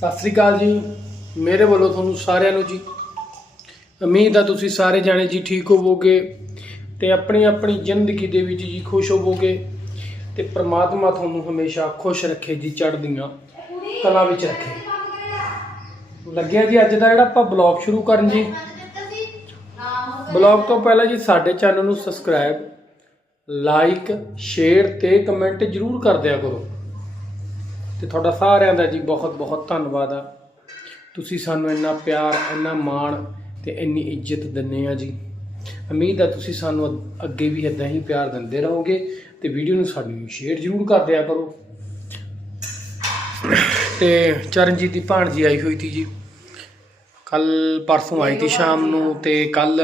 ਸਤਿ ਸ੍ਰੀ ਅਕਾਲ ਜੀ। ਮੇਰੇ ਵੱਲੋਂ ਤੁਹਾਨੂੰ ਸਾਰਿਆਂ ਨੂੰ ਜੀ। ਉਮੀਦ ਆ ਤੁਸੀਂ ਸਾਰੇ ਜਾਣੇ ਜੀ ਠੀਕ ਹੋਵੋਗੇ ਤੇ ਆਪਣੀ ਆਪਣੀ ਜ਼ਿੰਦਗੀ ਦੇ ਵਿੱਚ ਜੀ ਖੁਸ਼ ਹੋਵੋਗੇ ਤੇ ਪ੍ਰਮਾਤਮਾ ਤੁਹਾਨੂੰ ਹਮੇਸ਼ਾ ਖੁਸ਼ ਰੱਖੇ ਜੀ, ਚੜ੍ਹਦੀਆਂ ਕਲਾ ਵਿੱਚ ਰੱਖੇ। ਲੱਗਿਆ ਜੀ ਅੱਜ ਦਾ ਜਿਹੜਾ ਆਪਾਂ ਬਲੌਗ ਸ਼ੁਰੂ ਕਰਨ ਜੀ। ਬਲੌਗ ਤੋਂ ਪਹਿਲਾਂ ਜੀ ਸਾਡੇ ਚੈਨਲ ਨੂੰ ਸਬਸਕ੍ਰਾਈਬ, ਲਾਈਕ, ਸ਼ੇਅਰ ਤੇ ਕਮੈਂਟ ਜਰੂਰ ਕਰ ਦਿਆ ਕਰੋ। ਤੇ ਤੁਹਾਡਾ ਸਾਰਿਆਂ ਦਾ ਜੀ ਬਹੁਤ ਬਹੁਤ ਧੰਨਵਾਦ ਆ। ਤੁਸੀਂ ਸਾਨੂੰ ਇੰਨਾ ਪਿਆਰ ਇੰਨਾ ਮਾਣ ਤੇ ਇੰਨੀ ਇੱਜ਼ਤ ਦਿੰਦੇ ਆ ਜੀ। ਉਮੀਦ ਆ ਤੁਸੀਂ ਸਾਨੂੰ ਅੱਗ- ਵੀ ਇਦਾਂ ਹੀ ਪਿਆਰ ਦਿੰਦੇ ਰਹੋਗੇ ਤੇ ਵੀਡੀਓ ਨੂੰ ਸਾਨੂੰ ਸ਼ੇਅਰ ਜ਼ਰੂਰ ਕਰ ਦਿਆ ਕਰੋ। ਤੇ ਚਰਨਜੀਤ ਦੀ ਭਾਣਜੀ ਆਈ ਹੋਈ ਸੀ ਜੀ। ਕੱਲ ਪਰਸੋਂ ਆਈ ਸੀ ਸ਼ਾਮ ਨੂੰ ਤੇ ਕੱਲ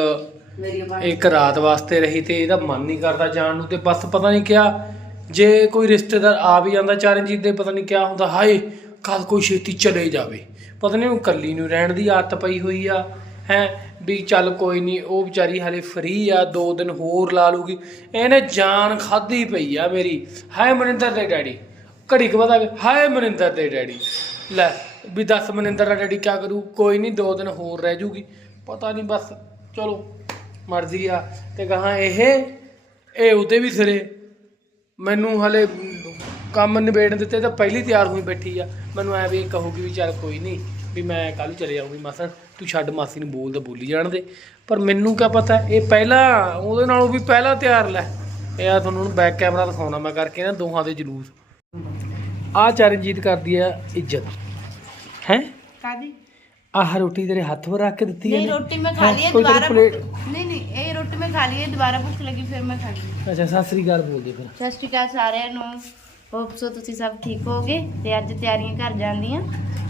ਇੱਕ ਰਾਤ ਵਾਸਤੇ ਰਹੀ ਤੇ ਇਹਦਾ ਮਨ ਨਹੀਂ ਕਰਦਾ ਜਾਣ ਨੂੰ ਤੇ ਬਸ ਪਤਾ ਨਹੀਂ ਕਿਆ ਜੇ ਕੋਈ ਰਿਸ਼ਤੇਦਾਰ ਆ ਵੀ ਜਾਂਦਾ ਚਰਨਜੀਤ ਦੇ ਪਤਾ ਨਹੀਂ ਕਿਆ ਹੁੰਦਾ ਹਾਏ ਕੱਲ ਕੋਈ ਛੇਤੀ ਚਲੇ ਜਾਵੇ। ਪਤਾ ਨਹੀਂ ਉਹ ਕੱਲੀ ਨੂੰ ਰਹਿਣ ਦੀ ਆਦਤ ਪਈ ਹੋਈ ਆ ਹੈ ਵੀ ਚੱਲ ਕੋਈ ਨਹੀਂ ਉਹ ਵਿਚਾਰੀ ਹਲੇ ਫਰੀ ਆ ਦੋ ਦਿਨ ਹੋਰ ਲਾ ਲੂਗੀ। ਇਹਨੇ ਜਾਨ ਖਾਦੀ ਪਈ ਆ ਮੇਰੀ। ਹਾਏ ਮਨਿੰਦਰ ਦੇ ਡੈਡੀ ਘੜੀ ਕੁ ਬਾਅਦ ਆ ਕੇ, ਹਾਏ ਮਨਿੰਦਰ ਦੇ ਡੈਡੀ। ਲੈ ਵੀ ਦੱਸ ਮਨਿੰਦਰ ਦਾ ਡੈਡੀ ਕਿਆ ਕਰੂ? ਕੋਈ ਨਹੀਂ ਦੋ ਦਿਨ ਹੋਰ ਰਹਿ ਜੂਗੀ। ਪਤਾ ਨਹੀਂ ਬਸ ਚਲੋ ਮਰਜ਼ੀ ਆ। ਤੇ ਕਹਾਂ ਇਹ ਇਹ ਉਹਦੇ ਵੀ ਸਿਰੇ। ਮੈਨੂੰ ਹਲੇ ਕੰਮ ਨਿਬੇੜਨ ਦਿੱਤੇ ਤਾਂ ਪਹਿਲੀ ਤਿਆਰ ਹੋਈ ਬੈਠੀ ਆ। ਮੈਨੂੰ ਐ ਵੀ ਇਹ ਕਹੂਗੀ ਵੀ ਚੱਲ ਕੋਈ ਨਹੀਂ ਵੀ ਮੈਂ ਕੱਲ ਚਲੇ ਜਾਊਂਗੀ ਮਾਸੜ ਤੂੰ ਛੱਡ ਮਾਸੀ ਨੂੰ ਬੋਲਦਾ ਬੋਲੀ ਜਾਣ ਦੇ। ਪਰ ਮੈਨੂੰ ਕਿਆ ਪਤਾ, ਇਹ ਪਹਿਲਾਂ, ਉਹਦੇ ਨਾਲੋਂ ਵੀ ਪਹਿਲਾਂ ਤਿਆਰ ਲੈ। ਇਹ ਆ ਤੁਹਾਨੂੰ ਬੈਕ ਕੈਮਰਾ ਦਿਖਾਉਣਾ, ਮੈਂ ਕਰਕੇ ਨਾ ਦੋਹਾਂ ਦੇ ਜਲੂਸ। ਆ ਚਰਨਜੀਤ ਕਰਦੀ ਆ ਇੱਜ਼ਤ। ਹੈ? ਕਾਦੀ ਆਹ ਰੋਟੀ ਤੇਰੇ ਹੱਥ 'ਤੇ ਕੇ ਦਿੱਤੀ ਹੈ ਨਹੀਂ ਰੋਟੀ ਮੈਂ ਖਾ ਲਈ ਹੈ ਦੁਬਾਰਾ ਨਹੀਂ ਨਹੀਂ ਇਹ ਰੋਟੀ ਮੈਂ ਖਾ ਲਈ ਹੈ ਦੁਬਾਰਾ ਭੁੱਖ ਲੱਗੀ ਫਿਰ ਮੈਂ ਖਾ ਲਈ। ਅੱਛਾ ਸਤਿ ਸ੍ਰੀ ਬੋਲਦੇ ਫਿਰ। ਸਤਿ ਸ਼੍ਰੀ ਸਾਰਿਆਂ ਨੂੰ। ਹੋਪ ਸੋ ਤੁਸੀਂ ਸਭ ਠੀਕ ਹੋਗੇ ਤੇ ਅੱਜ ਤਿਆਰੀਆਂ ਕਰ ਜਾਂਦੀਆਂ।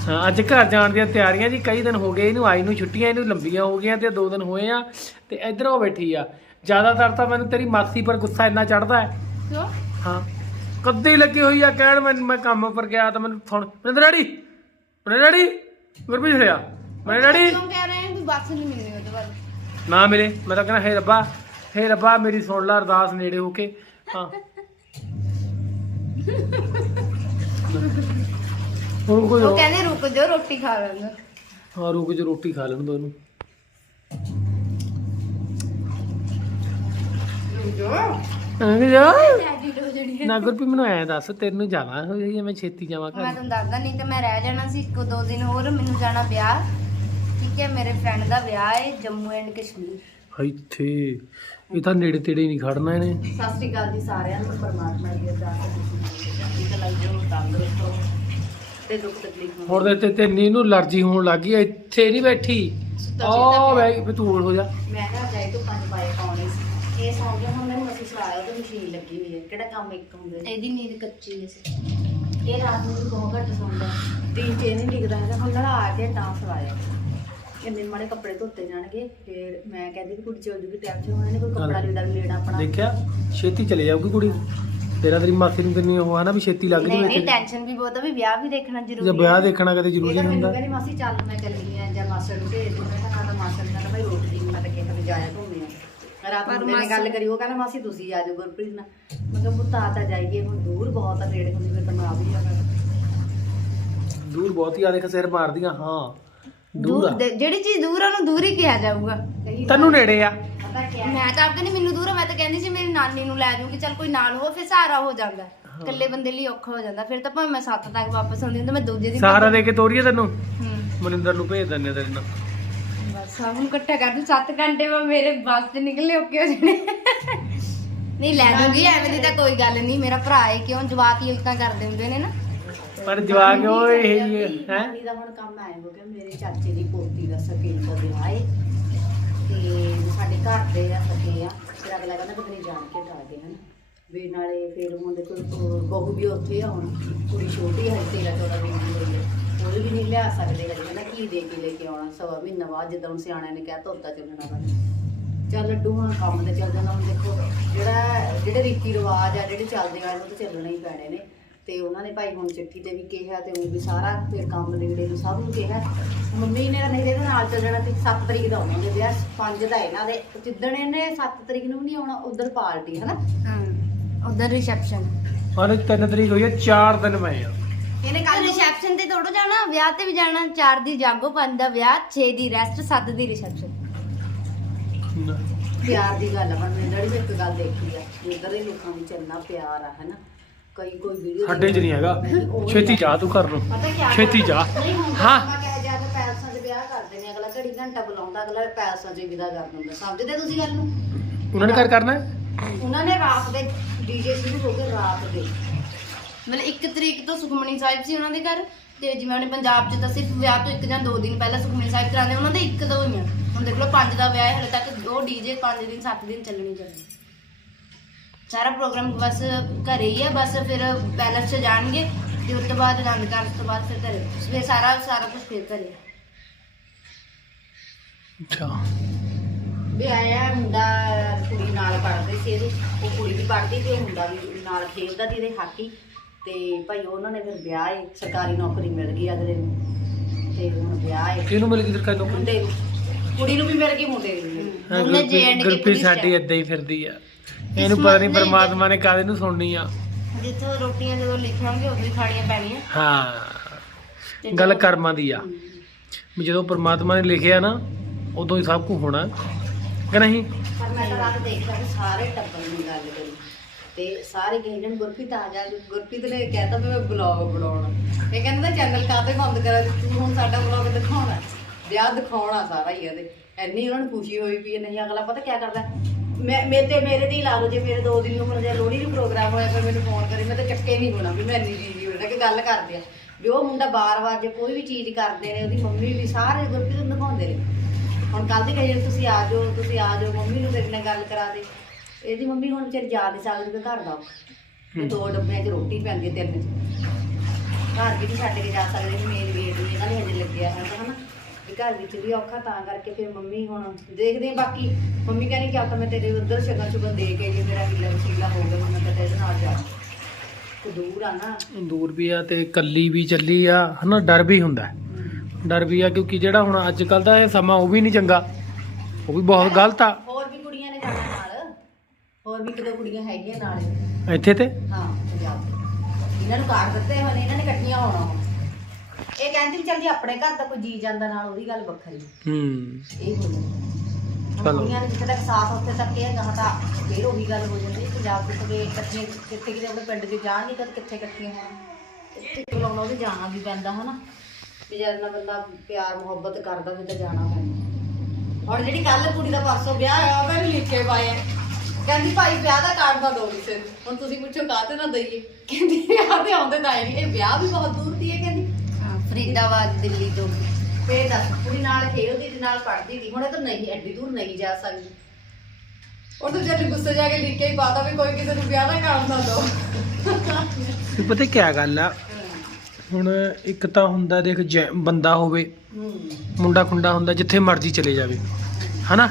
ਹਾਂ ਅੱਜ ਘਰ ਜਾਣ ਦੀਆਂ ਤਿਆਰੀਆਂ ਜੀ ਕਈ ਦਿਨ ਹੋ ਗਏ ਇਹਨੂੰ ਆਈ ਨੂੰ ਛੁੱਟੀਆਂ ਇਹਨੂੰ ਲੰਬੀਆਂ ਹੋ ਗਈਆਂ ਤੇ ਦੋ ਦਿਨ ਹੋਏ ਆ ਤੇ ਇੱਧਰ ਉਹ ਬੈਠੀ ਆ। ਜ਼ਿਆਦਾਤਰ ਤਾਂ ਮੈਨੂੰ ਤੇਰੀ ਮਾਸੀ ਪਰ ਗੁੱਸਾ ਇੰਨਾ ਚੜਦਾ ਹੈ। ਕਿਉਂ? ਹਾਂ ਕੱਦੀ ਲੱਗੀ ਹੋਈ ਆ ਕਹਿਣ ਮੈਂ ਮੈਂ ਕੰਮ ਪਰ ਗਿਆ ਤਾਂ ਮੈਨੂੰ ਥਣ ਮਨਿੰਦਰ ਰੈਡੀ ਮਨਿੰਦਰ ਰੈਡੀ ਗੁਰਪ੍ਰੀਤ ਹਰਿਆ ਮੈਂ ਡੈਡੀ ਕਿਉਂ ਕਹਿ ਰਹੇ ਵੀ ਬੱਸ ਨਹੀਂ ਮਿਲਣੀ ਉਹਦੇ ਵੱਲ। ਨਾ ਮਿਲੇ। ਮੈਂ ਤਾਂ ਕਹਿੰਦਾ ਹੇ ਰੱਬਾ ਹੇ ਰੱਬਾ ਮੇਰੀ ਸੁਣ ਲੈ ਅਰਦਾਸ ਨੇੜੇ ਹੋ ਕੇ। ਹਾਂ। ਹੁਣ ਕੋਈ ਉਹ ਕਹਿੰਦੇ ਰੁਕ ਜਾ ਰੋਟੀ ਖਾ ਲੈਂਦਾ। ਹਾਂ ਰੁਕ ਜੋ ਰੋਟੀ ਖਾ ਲੈਣ ਦੋ ਇਹਨੂੰ। ਰੁਕ ਜਾ ਲੋ ਜਿਹੜੀ ਨਾ ਗੁਰਪ੍ਰੀਤ ਮੈਨੂੰ ਐ ਦੱਸ ਤੈਨੂੰ ਜਾਣਾ ਹੋਈ ਮੈਂ ਛੇਤੀ ਜਾਵਾਂ ਮੈਂ ਘਰ ਤੁਹਾਨੂੰ ਦੱਸਦਾ ਨਹੀਂ ਤੇ ਮੈਂ ਰਹਿ ਜਾਣਾ ਸੀ ਇੱਕੋ ਦੋ ਦਿਨ ਹੋਰ ਮੈਨੂੰ ਜਾਣਾ ਵਿਆਹ। ਠੀਕ ਹੈ ਮੇਰੇ ਫਰੈਂਡ ਦਾ ਵਿਆਹ ਹੈ ਜੰਮੂ ਐਂਡ ਕਸ਼ਮੀਰ। ਇੱਥੇ ਇਹ ਤਾਂ ਨੇੜੇ ਤੇੜੇ ਨਹੀਂ ਖੜਨਾ ਇਹਨੇ। ਸਤਿ ਸ਼੍ਰੀ ਅਕਾਲ ਜੀ ਸਾਰਿਆਂ ਨੂੰ ਪਰਮਾਤਮਾ ਦੀ ਅਰਦਾਸ ਹੈ ਤੁਸੀਂ ਵਿੱਚ ਰਹੋ, ਤੰਦਰੁਸਤ ਰਹੋ। ਤੇ ਦੁੱਖ ਤਕਲੀਫ ਨੂੰ ਹੁਣ ਤੇ ਤੇ ਤੇ ਨੀਨੂੰ ਅਲਰਜੀ ਹੋਣ ਲੱਗੀ ਇੱਥੇ ਨਹੀਂ ਬੈਠੀ। ਆ ਬਈ ਬਤੂਲ ਹੋ ਜਾ। ਮੈਂ ਕਿਹਾ ਜਾਈ ਤੋਂ ਪੰਜ ਪਾਏ ਪਾਉਣੇ ਸੀ। ਇਹ ਸੌਂ ਗਿਆ ਹੁਣ ਮੈਨੂੰ ਅਸੀਂ ਸਵਾਇਆ ਤੇ ਮਸ਼ੀਨ ਲੱਗੀ ਹੋਈ ਹੈ ਕਿਹੜਾ ਕੰਮ ਇੱਕ ਹੁੰਦਾ ਇਹਦੀ ਨੀਂਦ ਕੱਚੀ ਹੈ ਸੀ ਇਹ ਰਾਤ ਨੂੰ ਵੀ ਬਹੁਤ ਘੱਟ ਸੌਂਦਾ ਦਿਨ ਚ ਇਹ ਨਹੀਂ ਡਿੱਗਦਾ ਹੈਗਾ ਹੁਣ ਲੜਾ ਆ ਕੇ ਤਾਂ ਸਵਾਇਆ ਕਿੰਨੇ ਮਾੜੇ ਕੱਪੜੇ ਧੋਤੇ ਜਾਣਗੇ ਫਿਰ ਮੈਂ ਕਹਿੰਦੀ ਵੀ ਕੁੜੀ ਚਲ ਜੂਗੀ ਟਾਈਮ ਚ ਉਹਨਾਂ ਨੇ ਕੋਈ ਕੱਪੜਾ ਲੀੜਾ ਵੀ ਲੈਣਾ ਆਪਣਾ। ਦੇਖਿਆ ਛੇਤੀ ਚਲੇ ਜਾਊਗੀ ਕੁੜੀ। ਤੇਰਾ ਤੇਰੀ ਮਾਸੀ ਨੂੰ ਕਿੰਨੀ ਉਹ ਆ ਨਾ ਵੀ ਛੇਤੀ ਲੱਗ ਨਹੀਂ ਜੂ ਨਹੀਂ ਟੈਨਸ਼ਨ ਵੀ ਬਹੁਤ ਆ ਵੀ ਵਿਆਹ ਵੀ ਦੇਖਣਾ ਜ਼ਰੂਰੀ ਜੇ ਹੈ ਵਿਆਹ ਦੇਖਣਾ ਕਦੇ ਜ਼ਰੂਰੀ ਤਾਂ ਨਹੀਂ ਹੁੰਦਾ ਕਹਿੰਦੀ ਮਾਸੀ ਚੱਲ ਮੈਂ ਚੱਲੀ ਆ ਜਾਂ ਮਾਸੜ ਨੂੰ ਭੇਜ ਦੂੰ ਮੈਂ ਕਿਹਾ ਨਾ ਤਾਂ ਮਾਸੜ ਨੇ ਕਹਿੰਦਾ ਭਾਈ ਰੋਟੀ ਦੀ ਮੈਂ ਤਾਂ ਕਿਹਾ ਵੀ ਜਾਇਆ ਘੁੰਮੇ ਰਾਤ ਨੂੰ ਮੈਨੇ ਗੱਲ ਕਰੀ ਉਹ ਕਹਿੰਦਾ ਮਾਸੀ ਤੁਸੀਂ ਆ ਜਾਓ ਗੁਰਪ੍ਰੀਤ ਨਾਲ। ਮੈਂ ਕਿਹਾ ਪੁੱਤ ਆ ਤਾਂ ਜਾਈਏ ਹੁਣ ਦੂਰ ਬਹੁਤ ਆ ਨੇੜੇ ਹੁੰਦੀ ਫਿਰ ਤਾਂ ਮੈਂ ਆ ਵੀ ਜਾਣਾ ਦੂਰ ਬਹੁਤ ਹੀ ਆ ਦੇਖ ਸਿਰ ਮਾਰਦੀਆਂ ਹਾਂ। ਦੂਰ ਆ। ਜਿਹੜੀ ਚੀਜ਼ ਦੂਰ ਆ ਉਹਨੂੰ ਦੂਰ ਹੀ ਕਿਹਾ ਜਾਊਗਾ। ਤੈਨੂੰ ਨੇੜੇ ਆ। ਮੈਂ ਤਾਂ ਆਪ ਕਹਿੰਦੀ ਮੈਨੂੰ ਦੂਰ ਆ। ਮੈਂ ਤਾਂ ਕਹਿੰਦੀ ਸੀ ਮੇਰੀ ਨਾਨੀ ਨੂੰ ਲੈ ਜਾਊਂਗੀ। ਚੱਲ ਕੋਈ ਨਾਲ ਹੋ ਫਿਰ ਸਹਾਰਾ ਹੋ ਜਾਂਦਾ। ਇਕੱਲੇ ਬੰਦੇ ਲਈ ਔਖਾ ਹੋ ਜਾਂਦਾ। ਫਿਰ ਤਾਂ ਭਾਵੇਂ ਮੈਂ ਸੱਤ ਤੱਕ ਵਾਪਸ ਆਉਂਦੀ ਹਾਂ ਤਾਂ ਮੈਂ ਦੂਜੇ ਦਿਨ ਸਹਾਰਾ ਦੇ ਕੇ ਤੋਰੀਏ ਤੈਨੂੰ? ਹੂੰ। ਮਨਿੰਦਰ ਨੂੰ ਭੇਜ ਦਿੰਦੇ ਆ ਤੇਰੇ ਨਾਲ। ਸਭ ਨੂੰ ਇਕੱਠਾ ਕਰ ਦੂੰ। 7 ਘੰਟੇ ਬਾਅਦ ਮੇਰੇ ਬੱਸ ਤੇ ਨਿਕਲੇ ਓਕੇ ਹੋ ਜਾਣੇ। ਨਹੀਂ ਲੈ ਜੂਗੀ ਐਵੇਂ ਦੀ ਤਾਂ ਕੋਈ ਗੱਲ ਨਹੀਂ। ਮੇਰਾ ਭਰਾ ਹੈ ਕਿਉਂ ਜਵਾਕ ਹੀ ਇਦਾਂ ਕਰਦੇ ਹੁੰਦੇ ਨੇ ਨਾ। ਪਰ ਜਵਾਕ ਉਹ ਇਹ ਹੀ ਹੈ ਮੰਮੀ ਦਾ ਹੁਣ ਕੰਮ ਆਇਆ ਹੋ ਗਿਆ ਮੇਰੇ ਚਾਚੇ ਦੀ ਪੋਤੀ ਦਾ ਸਕੀਲ ਦਾ ਵਿਆਹ ਹੈ ਤੇ ਸਾਡੇ ਘਰ ਦੇ ਆ ਸਕੇ ਆ। ਫਿਰ ਅਗਲਾ ਕਹਿੰਦਾ ਕਿ ਨਹੀਂ ਜਾਣ ਕੇ ਡਾਲਦੇ ਹਨ। ਵੀ ਨਾਲੇ ਫਿਰ ਹੁਣ ਦੇਖੋ ਬਹੂ ਵੀ ਉੱਥੇ ਆ ਹੁਣ ਕੁੜੀ ਛੋਟੀ ਹੈ 13 14 ਦਿਨ ਦੀ ਹੋਈ ਹੈ ਉਹ ਵੀ ਨਹੀਂ ਲਿਆ ਸਕਦੇ ਹਜੇ ਕਹਿੰਦਾ ਕੀ ਦੇ ਕੇ ਲੈ ਕੇ ਆਉਣਾ? ਸਵਾ ਮਹੀਨਾ ਬਾਅਦ ਜਦੋਂ ਹੁਣ ਸਿਆਣਿਆਂ ਨੇ ਕਹਿ ਤੋਤਾ ਚੱਲਣਾ ਵਾ ਚੱਲ ਲੱਡੂ ਹੁਣ ਕੰਮ ਤੇ ਚੱਲ ਜਾਂਦਾ। ਹੁਣ ਦੇਖੋ ਜਿਹੜਾ ਜਿਹੜੇ ਰੀਤੀ ਰਿਵਾਜ ਆ ਜਿਹੜੇ ਚੱਲਦੇ ਆ ਉਹ ਤਾਂ ਚੱਲਣੇ ਹੀ ਪੈਣੇ ਨੇ। ਤੇ ਉਹਨਾਂ ਨੇ ਭਾਈ ਹੁਣ ਚਿੱਠੀ ਤੇ ਵੀ ਕਿਹਾ ਤੇ ਉਹ ਵੀ ਸਾਰਾ ਫਿਰ ਕੰਮ ਨੇੜੇ ਨੂੰ ਸਭ ਨੂੰ ਕਿਹਾ। ਮੰਮੀ ਨੇ ਨਹੀਂ ਇਹਦੇ ਨਾਲ ਚੱਲ ਜਾਣਾ ਤੇ 7 ਤਰੀਕ ਦਾ ਆਉਣਾ ਵਿਆਹ 5 ਦਾ ਇਹਨਾਂ ਦੇ। ਜਿੱਦਣ ਇਹਨੇ 7 ਤਰੀਕ ਨੂੰ ਵੀ ਨਹੀਂ ਆਉਣਾ ਉਧਰ ਪਾਰਟੀ ਹੈ ਨਾ ਉਧਰ ਰਿਸੈਪਸ਼ਨ ਹਾਂ 3 ਤਰੀਕ ਹੋਈ ਹੈ 4 ਦਿਨ ਮੈਂ ਆ। ਇਹਨੇ ਕੱਲ ਤੇ ਥੋੜੋ ਜਾਣਾ ਵਿਆਹ ਤੇ ਵੀ ਜਾਣਾ 4 ਦੀ ਜਾਗੋ 5 ਦਾ ਵਿਆਹ 6 ਦੀ ਰੈਸਟ 7 ਦੀ ਰਿਸੈਪਸ਼ਨ ਪਿਆਰ ਦੀ ਗੱਲ ਆ ਪਰ ਮੈਂ ਵੀ ਇੱਕ ਗੱਲ ਦੇਖੀ ਆ ਇਧਰ ਦੇ ਲੋਕਾਂ ਵਿੱਚ ਇੰਨਾ ਪਿਆਰ ਆ ਹਨਾ। ਕਈ ਕੋਈ ਵੀਡੀਓ ਸਾਡੇ ਚ ਨਹੀਂ ਹੈਗਾ। ਛੇਤੀ ਜਾ ਤੂੰ ਘਰ ਨੂੰ। ਪਤਾ ਕੀ ਛੇਤੀ ਜਾ। ਹਾਂ। ਕਹੇ ਜਾ ਕੇ ਪੈਲਸਾਂ 'ਚ ਵਿਆਹ ਕਰਦੇ ਨੇ ਅਗਲਾ ਘੜੀ ਘੰਟਾ ਬੁਲਾਉਂਦਾ ਅਗਲਾ ਪੈਲਸਾਂ 'ਚ ਵਿਦਾ ਕਰ ਦਿੰਦਾ। ਸਮਝਦੇ ਤੁਸੀਂ ਗੱਲ ਨੂੰ? ਉਹਨਾਂ ਨੇ ਘਰ ਕਰਨਾ ਹੈ? ਉਹਨਾਂ ਨੇ ਰਾਤ ਦੇ ਡੀਜੇ ਸ਼ੁਰੂ ਹੋ ਗਏ ਰਾਤ ਦੇ। ਮਤਲਬ 1 ਤਰੀਕ ਤੋਂ ਸੁਖਮਨੀ ਸਾਹਿਬ ਸੀ ਉਹਨਾਂ ਦੇ ਘਰ ਤੇ ਜਿਵੇਂ ਉਹਨੇ ਪੰਜਾਬ 'ਚ ਤਾਂ ਸਿਰਫ ਵਿਆਹ ਤੋਂ ਇੱਕ ਜਾਂ ਦੋ ਦਿਨ ਪਹਿਲਾਂ ਸੁਖਮਨੀ ਸਾਹਿਬ ਕਰਾਉਂਦੇ ਉਹਨਾਂ ਦੇ ਇੱਕ ਦੋ ਹੀ ਆ। ਹੁਣ ਦੇਖ ਲਓ 5 ਦਾ ਵਿਆਹ ਹੈ ਹਲੇ ਤੱਕ ਉਹ ਡੀਜੇ 5 ਦਿਨ 7 ਦਿਨ ਚੱਲਣੀ ਚੱਲਣੀ। ਸਾਰਾ ਪ੍ਰੋਗਰਾਮ ਬਸ ਘਰੇ ਹੀ ਆ ਬਸ ਫਿਰ ਪੈਲਸ 'ਚ ਜਾਣਗੇ ਤੇ ਉਸ ਤੋਂ ਬਾਅਦ ਆਨੰਦ ਕਾਰਜ ਤੋਂ ਬਾਅਦ ਫਿਰ ਘਰੇ। ਫਿਰ ਸਾਰਾ ਸਾਰਾ ਕੁਝ ਫਿਰ ਘਰੇ। ਅੱਛਾ। ਵੀ ਆਇਆ ਮੁੰਡਾ ਕੁੜੀ ਨਾਲ ਪੜਦੇ ਸੀ ਇਹਦੇ ਉਹ ਕੁੜੀ ਵੀ ਪੜਦੀ ਤੇ ਉਹ ਮੁੰਡਾ ਵੀ ਨਾਲ ਖੇਡਦਾ ਸੀ ਇਹਦੇ ਹਾਕੀ। ਤੇ ਭਾਈ ਉਹਨਾਂ ਨੇ ਫਿਰ ਵਿਆਹ ਏ ਸਰਕਾਰੀ ਨੌਕਰੀ ਮਿਲ ਗਈ ਅਗਲੇ ਨੂੰ ਤੇ ਹੁਣ ਵਿਆਹ ਏ। ਕਿਹਨੂੰ ਮਿਲ ਗਈ ਸਰਕਾਰੀ ਨੌਕਰੀ? ਮੁੰਡੇ ਕੁੜੀ ਨੂੰ ਵੀ ਮਿਲ ਗਈ ਮੁੰਡੇ ਨੂੰ ਵੀ। ਹਾਂ, ਉਹਨੇ ਗੁਰਪ੍ਰੀਤ- J&K ਗੁਰਪ੍ਰੀਤ ਪੁਲਿਸ ਸਾਡੀ। ਏਦਾਂ ਹੀ ਫਿਰਦੀ ਆ। ਇਹਨੂੰ ਪਤਾ ਨਹੀਂ ਪਰਮਾਤਮਾ ਨੇ ਕਾਹਦੇ ਨੂੰ ਸੁਣਨੀ ਆ। ਜਿੱਥੋਂ ਰੋਟੀਆਂ ਜਦੋਂ ਲਿਖਾਂਗੇ ਉਦੋਂ ਹੀ ਖਾਣੀਆਂ ਪੈਣੀਆਂ। ਹਾਂ ਤੇ ਗੱਲ ਜਦੋਂ- ਕਰਮਾਂ ਦੀ ਆ। ਵੀ ਜਦੋਂ ਪਰਮਾਤਮਾ ਨੇ ਲਿਖਿਆ ਨਾ ਉਦੋਂ ਹੀ ਸਭ ਕੁਝ ਹੋਣਾ। ਕਿ ਨਹੀਂ? ਪਰ ਮੈਂ ਤਾਂ ਰਾਤ ਦੇਖਿਆ ਕਿ ਸਾਰੇ ਟੱਬਰ ਨੂੰ ਗੱਲ ਕਰੀ। ਤੇ ਸਾਰੇ ਕਹਿੰਦੇ ਨੇ ਗੁਰਪ੍ਰੀਤ ਆ ਜਾ, ਗੁਰਪ੍ਰੀਤ ਨੇ ਕਹਿਤਾ ਵੀ ਮੈਂ ਬਲੌਗ ਬਣਾਉਣਾ। ਇਹ ਕਹਿੰਦਾ ਚੈਨਲ ਕਾਹਤੇ ਬੰਦ ਕਰਾ? ਤੂੰ ਹੁਣ ਸਾਡਾ ਬਲੌਗ ਦਿਖਾਉਣਾ ਵਿਆਹ ਦਿਖਾਉਣਾ ਸਾਰਾ ਹੀ ਇਹਦੇ ਐਨੀ ਉਹਨਾਂ ਨੂੰ ਖੁਸ਼ੀ ਹੋਈ ਵੀ ਨਹੀਂ, ਅਗਲਾ ਪਤਾ ਕੀ ਕਰਦਾ? ਮੈਂ ਮੇਰੇ ਤੇ ਮੇਰੇ ਤੇ ਲਾ ਲਓ, ਜੇ ਮੇਰੇ ਦੋ ਦਿਨ ਨੂੰ ਹੁਣ ਜੇ ਲੋਹੜੀ ਨੂੰ ਪ੍ਰੋਗਰਾਮ ਹੋਇਆ, ਫਿਰ ਮੈਨੂੰ ਫੋਨ ਕਰੇ, ਮੈਂ ਤਾਂ ਚੱਕੇ ਨਹੀਂ ਹੋਣਾ ਵੀ ਮੈਂ ਇੰਨੀ ਜੀ ਹੋਣਾ, ਕਿ ਗੱਲ ਕਰਦੇ ਆ। ਵੀ ਉਹ ਮੁੰਡਾ ਬਾਰ-ਬਾਰ ਜੇ ਕੋਈ ਵੀ ਚੀਜ਼ ਕਰਦੇ ਨੇ, ਉਹਦੀ ਮੰਮੀ ਵੀ ਸਾਰੇ ਗੁਰਪ੍ਰੀਤ ਨੂੰ ਦਿਖਾਉਂਦੇ ਨੇ। ਹੁਣ ਕੱਲ ਦੀ ਕਹੀ ਤੁਸੀਂ ਆ ਜਾਓ, ਤੁਸੀਂ ਆ ਜਾਓ, ਮੰਮੀ ਨੂੰ ਮੇਰੇ ਨਾਲ ਗੱਲ ਕਰਾ ਦੇ। ਇਹਦੀ ਮੰਮੀ ਹੁਣ ਵਿਚਾਰੀ ਜਾ ਨਹੀਂ ਸਕਦੀ ਵੀ ਘਰ ਦਾ ਤੇ ਦੋ ਡੱਬਿਆਂ 'ਚ ਰੋਟੀ ਪੈਂਦੀ ਹੈ ਤਿੰਨ 'ਚ। ਘਰ ਵੀ ਨਹੀਂ ਛੱਡ ਕੇ ਜਾ ਸਕਦੇ ਵੀ ਮੇਰੀ ਵੇਟ ਨਹੀਂ ਇਹਨਾਂ ਨੇ ਹਜੇ ਲੱਗਿਆ ਹੈ ਹਨਾ ਵੀ ਘਰ ਵਿੱਚ ਵੀ ਔਖਾ ਤਾਂ ਕਰਕੇ ਫਿਰ ਮੰਮੀ ਹੁਣ ਦੇਖਦੇ ਹਾਂ ਬਾਕੀ। ਮੰਮੀ ਕਹਿੰਦੀ ਕਿ ਆ ਤਾਂ ਮੈਂ ਤੇਰੇ ਉਧਰ ਸ਼ਗਨ ਸ਼ੁਗਨ ਦੇ ਕੇ ਜੇ ਮੇਰਾ ਹੀਲਾ ਵਸੀਲਾ ਹੋ ਗਿਆ ਮੈਂ ਤਾਂ ਇਹਦੇ ਨਾਲ ਜਾ। ਤੇ ਦੂਰ ਆ ਨਾ। ਦੂਰ ਵੀ ਆ ਤੇ ਕੱਲੀ ਵੀ ਚੱਲੀ ਆ ਹਨਾ? ਡਰ ਵੀ ਹੁੰਦਾ ਹੈ। ਡਰ ਵੀ ਆ ਕਿਉਂਕਿ ਜਿਹੜਾ ਹੁਣ ਅੱਜ ਕੱਲ ਦਾ ਇਹ ਸਮਾਂ ਉਹ ਵੀ ਨਹੀਂ ਚੰਗਾ। ਉਹ ਵੀ ਬਹੁਤ ਗਲਤ ਆ। ਹੋਰ ਵੀ ਕੁੜੀਆਂ ਨੇ ਜਾਣਾ। ਹੋਰ ਵੀ ਕਿਤੇ ਕੁੜੀਆਂ ਹੈਗੀਆਂ ਨਾਲ। ਇੱਥੇ ਤੇ? ਹਾਂ ਪੰਜਾਬ ਦੇ। ਇਹਨਾਂ ਨੂੰ ਕਾਰਡ ਦਿੱਤੇ ਹੋਏ ਨੇ ਇਹਨਾਂ ਨੇ ਇਕੱਠੀਆਂ ਹੋਣਾ ਵਾ। ਇਹ ਕਹਿੰਦੀ ਵੀ ਚੱਲ ਜੀ ਆਪਣੇ ਘਰ ਦਾ ਕੋਈ ਜੀ ਜਾਂਦਾ ਨਾਲ ਉਹਦੀ ਗੱਲ ਵੱਖਰੀ। ਹੂੰ। ਇਹ ਹੋ ਜਾਂਦਾ ਚਲੋ। ਨੇ ਜਿੱਥੇ ਤੱਕ ਸਾਥ ਉੱਥੇ ਤੱਕ ਇਹ ਗਾਂ ਤਾਂ ਫੇਰ ਉਹੀ ਗੱਲ ਹੋ ਜਾਂਦੀ ਹੈ। ਪੰਜਾਬ ਦੇ ਸਗੇ ਇਕੱਠੇ ਕਿੱਥੇ ਕਿਤੇ ਆਪਣੇ ਪਿੰਡ ਦੇ ਜਾਣਗੇ ਕਦ ਕਿੱਥੇ ਇਕੱਠੀਆਂ ਹੋਣ। ਇੱਥੇ ਬੁਲਾਉਣਾ ਉਹਦੇ ਜਾਣਾ ਵੀ ਪੈਂਦਾ ਹਨਾ। ਵੀ ਜਦ ਨਾ ਬੰਦਾ ਪਿਆਰ ਮੁਹੱਬਤ ਕਰਦਾ ਤਾਂ ਜਾਣਾ ਪੈਂਦਾ। ਹੁਣ ਜਿਹੜੀ ਕੱਲ ਕੁੜੀ ਦਾ ਪਰਸੋਂ ਵਿਆਹ ਹੋਇਆ ਉਹ ਮੈਨੂੰ ਲਿਖ ਕੇ ਪਾਇਆ ਕਹਿੰਦੀ ਭਾਈ ਵਿਆਹ ਦਾ ਕਾਰਡ ਨਾ ਦਿਓ ਕਿਸੇ ਨੂੰ ਹੁਣ ਤੁਸੀਂ ਪੁੱਛੋ ਕਾਹਤੇ ਨਾ ਦਈਏ। ਕਹਿੰਦੀ ਵਿਆਹ ਤੇ ਆਉਂਦੇ ਤਾਂ ਨਹੀਂ ਇਹ ਵਿਆਹ ਵੀ ਬਹੁਤ ਦੂਰ ਦੀ ਹੈ ਕਹਿੰਦੀ। ਹਾਂ, ਫਰੀਦਾਬਾਦ ਦਿੱਲੀ ਤੋਂ। ਫੇਰ ਦੱਸ ਕੁੜੀ ਨਾਲ ਖੇਡਦੀ ਤੇ ਨਾਲ ਪੜ੍ਹਦੀ ਸੀ ਹੁਣ ਇਹ ਤਾਂ ਨਹੀਂ ਐਡੀ ਦੂਰ ਨਹੀਂ ਜਾ ਸਕਦੀ। ਉਹ ਤਾਂ ਜਦ ਗੁੱਸੇ ਜਾ ਕੇ ਲਿਖ ਕੇ ਹੀ ਪਾਤਾ ਵੀ ਕੋਈ ਕਿਸੇ ਨੂੰ ਵਿਆਹ ਦਾ ਕਾਰਡ ਨਾ ਦਿਓ ਵੀ ਪਤਾ ਕੀ ਗੱਲ ਆ? ਹੁਣ ਇੱਕ ਤਾਂ ਹੁੰਦਾ ਦੇਖ ਜੈ- ਬੰਦਾ ਹੋਵੇ ਹੂੰ। ਮੁੰਡਾ ਖੁੰਡਾ ਹੁੰਦਾ ਜਿੱਥੇ ਮਰਜ਼ੀ ਚਲੇ ਜਾਵੇ। ਹਨਾ?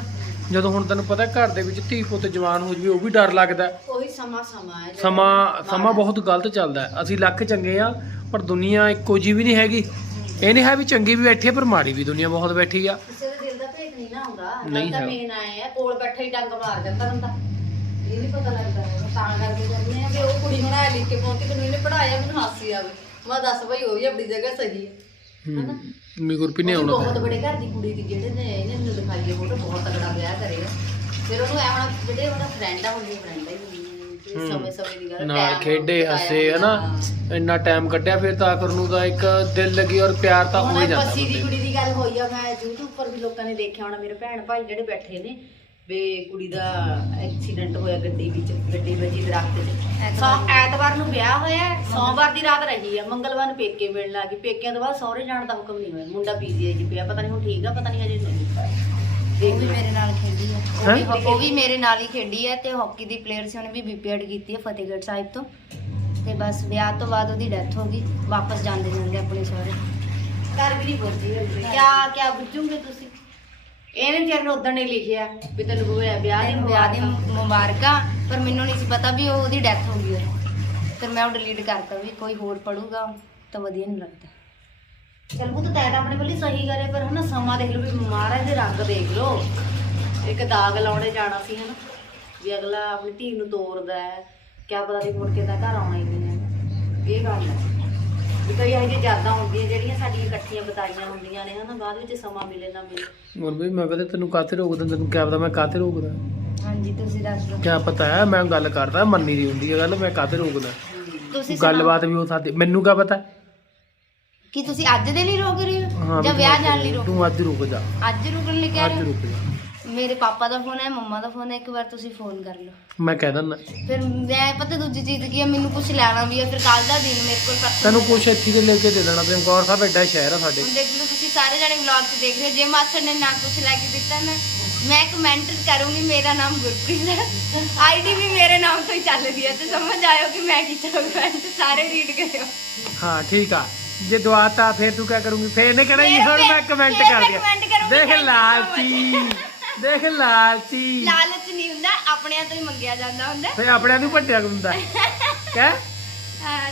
ਜਦੋਂ ਹੁਣ ਤੈਨੂੰ ਪਤਾ ਘਰ ਦੇ ਵਿੱਚ ਧੀ ਪੁੱਤ ਜਵਾਨ ਹੋ ਜਵੇ ਉਹ ਵੀ ਡਰ ਲੱਗਦਾ ਉਹੀ ਸਮਾਂ ਸਮਾਂ ਹੈ ਸਮਾਂ ਸਮਾਂ। ਬਹੁਤ ਗਲਤ ਚੱਲਦਾ। ਅਸੀਂ ਲੱਖ ਚੰਗੇ ਆ ਪਰ ਦੁਨੀਆ ਇੱਕੋ ਜੀ ਵੀ ਨਹੀਂ ਹੈਗੀ ਇਹ ਨਹੀਂ ਹੈ ਵੀ ਚੰਗੀ ਵੀ ਬੈਠੀ ਹੈ ਪਰ ਮਾੜੀ ਵੀ ਦੁਨੀਆ ਬਹੁਤ ਬੈਠੀ ਆ ਕਿਸੇ ਦੇ ਦਿਲ ਦਾ ਭੇਤ ਨਹੀਂ ਨਾ ਹੁੰਦਾ ਨਹੀਂ ਤਾਂ ਹੈ। ਮੇਨ ਆਏ ਆ ਕੋਲ ਬੈਠਾ ਹੀ ਡੰਗ ਮਾਰ ਜਾਂਦਾ ਬੰਦਾ ਇਹ ਨਹੀਂ ਪਤਾ ਲੱਗਦਾ। ਤਾਂ ਕਰਕੇ ਕਹਿੰਦੇ ਆ ਕਿ ਉਹ ਕੁੜੀ ਹੁਣ ਐ ਲਿਖ ਕੇ ਪਹੁੰਚੀ ਤੈਨੂੰ ਇਹਨੇ ਪੜਾਇਆ ਮੈਨੂੰ ਹਾਸੀ ਆਵੇ ਮੈਂ ਦੱਸ ਬਈ ਉਹ ਵੀ ਆਪਣੀ ਜਗ੍ਹਾ ਸਹੀ ਹੈ ਹਨਾ ਮੀ ਗੁਰਪੀ ਨੇ ਉਹਦੀ ਆਉਣਾ ਬਹੁਤ। ਬੜੇ ਘਰ ਦੀ ਕੁੜੀ ਦੀ ਜਿਹੜੇ ਨੇ ਇਹਨੇ ਮੈਨੂੰ ਦਿਖਾਈ ਹੈ ਫੋਟੋ ਬਹੁਤ ਤਗੜਾ ਵਿਆਹ ਕਰੇਗਾ ਫਿਰ ਉਹਨੂੰ ਐ ਹੁਣ ਜਿਹੜੇ ਉਹਦਾ ਫਰੈਂਡ ਆ ਹੁੰਦੀ ਫਰੈਂਡ ਹੀ। ਸਮੇਂ ਸਮੇਂ ਦੀ ਗੱਲ ਨਾਲ ਖੇਡੇ ਹੱਸੇ ਹਨਾ। ਇੰਨਾ ਟਾਈਮ ਕੱਢਿਆ ਫਿਰ ਤਾਂ ਆਖਰ ਨੂੰ ਤਾਂ ਇੱਕ ਦਿਲ ਲੱਗੀ ਔਰ ਪਿਆਰ ਤਾਂ ਹੋ ਹੀ ਜਾਂਦਾ ਬੱਸੀ ਦੀ। ਕੁੜੀ ਦੀ ਗੱਲ ਹੋਈ ਆ ਮੈਂ YouTube ਉੱਪਰ ਵੀ ਲੋਕਾਂ ਨੇ ਦੇਖਿਆ ਹੋਣਾ ਮੇਰੇ ਭੈਣ ਭਾਈ ਜਿਹੜੇ ਬੈਠੇ ਨੇ ਵੀ ਕੁੜੀ ਦਾ ਐਕਸੀਡੈਂਟ ਹੋਇਆ ਗੱਡੀ ਵਿੱਚ ਗੱਡੀ ਵੱਜੀ ਦਰਖਤ 'ਚ। ਸੋ ਐਤਵਾਰ ਨੂੰ ਵਿਆਹ ਹੋਇਆ ਹੈ, ਸੋਮਵਾਰ ਦੀ ਰਾਤ ਰਹੀ ਆ ਮੰਗਲਵਾਰ ਨੂੰ ਪੇਕੇ ਮਿਲਣ ਲੱਗੀ ਪੇਕਿਆਂ ਤੋਂ ਬਾਅਦ ਸਹੁਰੇ ਜਾਣ ਦਾ ਹੁਕਮ ਨਹੀਂ ਹੋਇਆ। ਮੁੰਡਾ ਪੀਜੀਆਈ 'ਚ ਪਿਆ। ਪਤਾ ਨਹੀਂ ਹੁਣ ਠੀਕ ਆ ਪਤਾ ਨਹੀਂ ਹਜੇ ਨਹੀਂ ਉਹ ਵੀ ਮੇਰੇ ਨਾਲ ਖੇਡੀ ਹੈ। ਉਹ ਹੈਂ? ਵੀ- ਉਹ ਵੀ ਮੇਰੇ ਨਾਲ ਹੀ ਖੇਡੀ ਹੈ ਤੇ ਹਾਕੀ ਦੀ ਪਲੇਅਰ ਸੀ ਉਹਨੇ ਵੀ ਬੀਪੀਐਡ ਕੀਤੀ ਹੈ ਫਤਿਹਗੜ੍ਹ ਸਾਹਿਬ ਤੋਂ। ਤੇ ਬਸ ਵਿਆਹ ਤੋਂ ਬਾਅਦ ਉਹਦੀ ਡੈਥ ਹੋ ਗਈ। ਵਾਪਸ ਜਾਂਦੇ ਜਾਂਦੇ ਆਪਣੇ ਸਹੁਰੇ। ਘਰ ਵੀ ਨਹੀਂ ਪਹੁੰਚੀ ਹੋਈ ਕਿਆ ਕਿਆ ਬੁੱਝੂਗੇ ਤੁਸੀਂ? ਇਹਨੇ ਵਿਚਾਰੇ ਨੇ ਉਦੋਂ ਨਹੀਂ ਲਿਖਿਆ ਵੀ ਤੈਨੂੰ ਹੋਇਆ ਵਿਆਹ ਦੀ ਵਿਆਹ ਦੀ ਮੁਬਾਰਕਾਂ। ਪਰ ਮੈਨੂੰ ਨਹੀਂ ਸੀ ਪਤਾ ਵੀ ਉਹ ਉਹਦੀ ਡੈਥ ਹੋ ਗਈ ਹੈ ਫਿਰ ਮੈਂ ਉਹ ਡਿਲੀਟ ਕਰਤਾ ਵੀ ਕੋਈ ਹੋਰ ਪੜੂਗਾ ਤਾਂ ਵਧੀਆ ਨਹੀਂ ਲੱਗਦਾ। ਚਲ ਉਹ ਤਾਂ ਆਪਣੇ ਵੱਲੋਂ ਸਹੀ ਕਰੇ ਪਰ ਹਨਾ ਸਮਾਂ ਦੇਖ ਲਓ ਵੀ ਮਹਾਰਾਜ ਦੇ ਰੰਗ ਦੇਖ ਲਓ। ਇੱਕ ਦਾਗ ਲਾਉਣੇ ਜਾਣਾ ਸੀ ਹਨਾ ਵੀ ਅਗਲਾ ਆਪਣੀ ਧੀ ਨੂੰ ਤੋਰਦਾ ਹੈ ਕਿਆ ਪਤਾ ਨਹੀਂ ਮੁੜ ਕੇ ਤਾਂ ਘਰ ਆਉਣਾ ਹੀ ਨਹੀਂ ਹੈ। ਇਹ ਗੱਲ ਹੈ। ਵੀ ਕਈ ਇਹੋ ਯਾਦਾਂ ਹੁੰਦੀਆਂ ਜਿਹੜੀਆਂ ਸਾਡੀਆਂ ਇਕੱਠੀਆਂ ਬਤਾਈਆਂ ਹੁੰਦੀਆਂ ਨੇ ਹਨਾ ਬਾਅਦ ਵਿੱਚ ਸਮਾਂ ਮਿਲੇ ਨਾ ਮਿਲੇ। ਵੀ ਮੈਂ ਕਹਿੰਦਾ ਤੈਨੂੰ ਕਾਤੇ ਰੋਕਦਾ ਤੈਨੂੰ ਕਿਆ ਪਤਾ ਮੈਂ ਕਾਤੇ ਰੋਕਦਾ। ਹਾਂਜੀ ਤੁਸੀਂ ਦੱਸ ਦਿਓ। ਕਿਆ ਪਤਾ ਹੈ ਮੈਂ ਗੱਲ ਕਰਦਾ ਮੰਨੀ ਦੀ ਹੁੰਦੀ ਹੈ ਗੱਲ ਮੈਂ ਕਾਤੇ ਰੋਕਦਾ। ਤੁਸੀਂ ਸੁਣਾਓ। ਗੱਲਬਾਤ ਵੀ ਹੋ ਸਕਦੀ ਮੈਨੂੰ ਕਿਆ ਪਤਾ? ਕੀ ਤੁਸੀਂ ਅੱਜ ਦੇ ਲਈ ਰੋਕ ਰਹੇ ਹੋ? ਜਾਂ ਵਿਆਹ ਜਾਣ ਲਈ ਰੋਕ ਤੂੰ ਅੱਜ ਰੁਕ ਜਾ। ਅੱਜ ਰੁਕਣ ਲਈ ਕਹਿ ਅੱਜ ਰਹੇ ਹੋ? ਰੁਕ ਜਾ। ਮੇਰੇ ਪਾਪਾ ਦਾ ਫੋਨ ਹੈ ਮੰਮਾ ਦਾ ਫੋਨ ਹੈ ਇੱਕ ਵਾਰ ਤੁਸੀਂ ਫੋਨ ਕਰ ਲਓ। ਮੈਂ ਕਹਿ ਦਿੰਦਾ। ਫਿਰ ਮੈਂ ਪਤਾ ਦੂਜੀ ਚੀਜ਼ ਕੀ ਹੈ ਮੈਨੂੰ ਕੁਝ ਲੈਣਾ ਵੀ ਹੈ ਫਿਰ ਕੱਲ ਦਾ ਦਿਨ ਮੇਰੇ ਕੋਲ ਪਰਸੋਂ ਤੈਨੂੰ ਕੁਛ ਇੱਥੇ ਦੇ ਲੈ ਕੇ ਦੇ ਦੇਣਾ ਚਮਕੌਰ ਸਾਹਿਬ ਐਡਾ ਸ਼ਹਿਰ ਆ ਸਾਡੇ। ਹੁਣ ਦੇਖ ਲਓ ਤੁਸੀਂ ਸਾਰੇ ਜਣੇ ਵਲੌਗ 'ਚ ਦੇਖ ਰਹੇ ਹੋ ਜੇ ਮਾਸਟਰ ਨੇ ਨਾ ਕੁਝ ਲੈ ਕੇ ਦਿੱਤਾ ਨਾ ਮੈਂ ਕਮੈਂਟ ਕਰੂੰਗੀ ਮੇਰਾ ਨਾਮ ਗੁਰਪ੍ਰੀਤ ਹੈ। ਆਈਡੀ ਵੀ ਮੇਰੇ ਨਾਮ ਤੋਂ ਹੀ ਚੱਲਦੀ ਹੈ ਤੇ ਸਮਝ ਆਇਓ ਕਿ ਮੈਂ ਕੀਤਾ ਕਮੈਂਟ ਸਾਰੇ ਰੀਡ ਕਰਿਓ। ਹਾਂ ਠੀਕ ਆ। ਜੇ ਦਵਾਤਾ ਫਿਰ ਤੂੰ ਕਿਆ ਕਰੂੰਗੀ? ਫੇਰ ਨੇ ਕਹਿਣਾ ਜੀ ਹੁਣ ਮੈਂ- ਕਮੈਂਟ ਕਰ ਦਿਆ। ਦੇਖ ਲਾਲਚੀ ਦੇਖ ਲਾਲਚੀ। ਲਾਲਚ ਨਹੀਂ ਹੁੰਦਾ ਆਪਣਿਆਂ ਤੋਂ ਹੀ ਮੰਗਿਆ ਜਾਂਦਾ ਹੁੰਦਾ। ਫੇ ਆਪਣਿਆਂ ਨੂੰ ਭੱਟਿਆ ਹੁੰਦਾ? ਕਹਿ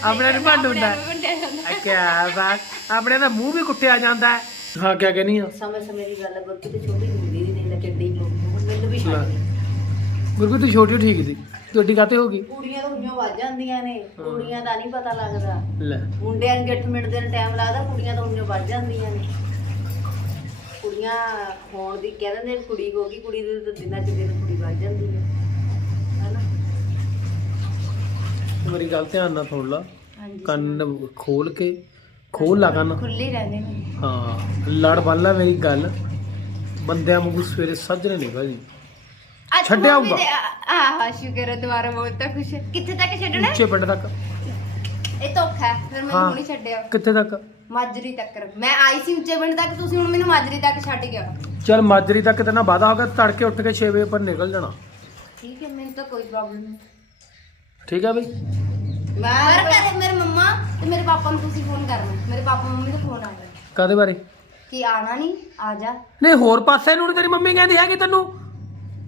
ਆਪਣਿਆਂ ਨੂੰ ਭੰਡ ਹੁੰਦਾ। ਭੰਡਿਆ ਕਿਆ ਬਾਤ। ਆਪਣਿਆਂ ਦਾ ਮੂੰਹ ਵੀ ਕੁੱਟਿਆ ਜਾਂਦਾ। ਹੈ ਕਿਆ ਕਹਿਨੀ ਆ? ਸਮੇਂ ਸਮੇਂ ਦੀ ਗੱਲ ਗੁਰਪ੍ਰੀਤ ਤੇ ਛੋਟੀ ਹੁੰਦੀ ਦੇਖ ਲੈ ਕਿੱਡੀ ਮੈਨੂੰ ਵੀ ਛੱਡ। ਗੁਰਪ੍ਰੀਤ ਤੂੰ ਛੋਟੀ ਠੀਕ ਸੀ। ਤੁਹਾਡੀ ਕਾਤੇ ਹੋ ਗਈ? ਕੁੜੀਆਂ ਤਾਂ ਉਈਆਂ ਵੱਜ ਜਾਂਦੀਆਂ ਨੇ। ਕੁੜੀਆਂ ਦਾ ਨਹੀਂ ਪਤਾ ਲੱਗਦਾ। ਲੈ। ਮੁੰਡਿਆਂ ਨੂੰ ਗਿੱਠ ਮਿੰਟ ਦੇ ਟਾਈਮ ਲੱਗਦਾ ਕੁੜੀਆਂ ਤਾਂ ਉਈਆਂ ਵੱਜ ਜਾਂਦੀਆਂ ਨੇ। ਕੁੜੀਆਂ ਹੋਣ ਦੀ ਕਹਿ ਦਿੰਦੇ ਨੇ ਕੁੜੀ ਹੋ ਗਈ ਕੁੜੀ ਦੇ ਤਾਂ ਦਿਨਾਂ ਚ ਦਿਨ ਕੁੜੀ ਵੱਜ ਜਾਂਦੀ ਹੈ। ਹੈਨਾ? ਮੇਰੀ ਗੱਲ ਧਿਆਨ ਨਾਲ ਸੁਣ ਲਾ। ਹਾਂਜੀ। ਕੰਨ ਖੋਲ ਕੇ ਖੋਲ ਲਾ ਕੰਨ। ਖੁੱਲੀ ਰਹਿੰਦੇ ਨੇ। ਹਾਂ ਲੜ ਬੰਨ ਮੇਰੀ ਗੱਲ। ਬੰਦਿਆਂ ਵਾਂਗੂ ਸਵੇਰੇ ਸੱਜਰੇ ਨਿਕਲ ਜੀ ਅੱਜ ਛੱਡਿਆ ਮੰਮੀ ਹੋਊਗਾ। ਦੇ- ਆਹ ਆਹ ਸ਼ੁਕਰ ਹੈ ਦੁਬਾਰਾ ਬੋਲਤਾ ਖੁਸ਼ ਕਿੱਥੇ ਤੱਕ ਛੱਡਣਾ? ਉੱਚੇ ਪਿੰਡ ਤੱਕ। ਇਹ ਧੋਖਾ ਹੈ ਫਿਰ ਮੈਨੂੰ ਹਾਂ। ਹੁਣੀ ਛੱਡਿਆ। ਕਿੱਥੇ ਤੱਕ? ਮਾਜਰੀ ਤੱਕ ਮੈਂ ਆਈ ਸੀ ਉੱਚੇ ਪਿੰਡ ਤੱਕ ਤੁਸੀਂ ਹੁਣ ਮੈਨੂੰ ਮਾਜਰੀ ਤੱਕ ਛੱਡ ਗਿਆ ਚਲ ਮਾਜਰੀ ਤੱਕ ਤੇ ਨਾ ਵਾਦਾ ਹੋ ਗਿਆ ਤੜਕੇ ਉੱਠ ਕੇ 6 ਵਜੇ ਪਰ ਨਿਕਲ ਜਾਣਾ। ਠੀਕ ਹੈ ਮੈਨੂੰ ਤਾਂ ਕੋਈ ਪ੍ਰੋਬਲਮ ਨਹੀਂ। ਠੀਕ ਹੈ ਬਈ। ਪਰ ਘਰੇ ਮੇਰੇ ਮੰਮਾ ਤੇ ਮੇਰੇ ਪਾਪਾ ਨੂੰ ਤੁਸੀਂ ਫੋਨ ਕਰਨਾ। ਮੇਰੇ ਪਾਪਾ ਮੰਮੀ ਦਾ ਫੋਨ ਆ ਗਿਆ ਕਾਦੇ ਬਾਰੇ? ਕਿ ਆਣਾ ਨਹੀਂ ਆ ਜਾ। ਨਹੀਂ ਹੋਰ ਪਾਸੇ ਨੂੰ ਨੀ ਤੇਰੀ ਮੰਮੀ ਕਹਿੰਦੀ ਹੈਗੀ ਤੈਨੂੰ।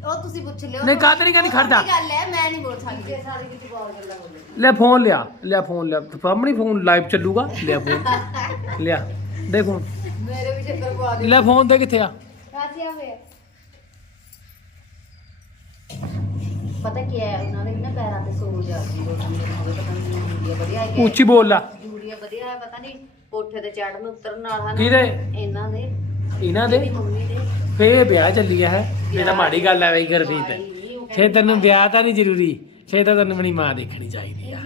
ਉਹ ਤੁਸੀਂ ਪੁੱਛ ਲਿਓ। ਨਹੀਂ ਕਾਹਤੇ ਨਹੀਂ ਕਹਿੰਦੀ ਖੜ ਜਾ। ਕੀ ਗੱਲ ਹੈ ਮੈਂ ਨਹੀਂ ਬੋਲ ਸਕਦੀ। ਸਾਰੇ ਕਿਤੇ ਬਹੁਤ ਗੱਲਾਂ ਹੋ ਗਈਆਂ? ਲੈ ਫੋਨ ਲਿਆ ਲਿਆ ਫੋਨ ਲਿਆ। ਸਾਹਮਣੇ ਫੋਨ ਲਾਈਵ ਚੱਲੂਗਾ ਲਿਆ ਫੋਨ। ਲਿਆ ਦੇ ਫੋਨ ਮੇਰੇ ਵੀ ਚੱਕਰ ਪਵਾ ਦੇ ਲੈ ਫੋਨ ਦੇ ਕਿੱਥੇ ਆ? ਕਾਸੀ ਆ ਹੋਇਆ ਪਤਾ ਕੀ ਹੈ ਉਹਨਾਂ ਦੇ ਨਾ ਪੈਰਾਂ ਤੇ ਸੋਜ ਆ ਗਈ ਦੋ ਦਿਨ ਹੋ ਗਏ ਪਤਾ ਨਹੀਂ ਯੂਰੀਆ ਵਧੀਆ ਹੈ ਉੱਚੀ ਬੋਲ ਲਾ। ਯੂਰੀਆ ਵਧੀਆ ਹੈ ਪਤਾ ਨਹੀਂ ਕੋਠੇ ਤੇ ਚੜਨ ਉਤਰਨ ਨਾਲ ਹਨ। ਕਿਹਦੇ? ਇਹਨਾਂ ਦੇ। ਇਹਨਾਂ ਮੇਰੀ ਦੇ ਮੰਮੀ ਦੇ। ਫੇ ਵਿਆਹ ਚੱਲੀ ਹੈ। ਇਹ ਤਾਂ ਮਾੜੀ ਗੱਲ ਹੈ ਬਈ ਗੁਰਪ੍ਰੀਤ ਫੇ ਤੈਨੂੰ ਵਿਆਹ ਤਾਂ ਨਹੀਂ ਜ਼ਰੂਰੀ। ਫੇ ਤਾਂ ਤੈਨੂੰ ਆਪਣੀ ਮਾਂ ਦੇਖਣੀ ਚਾਹੀਦੀ ਆ।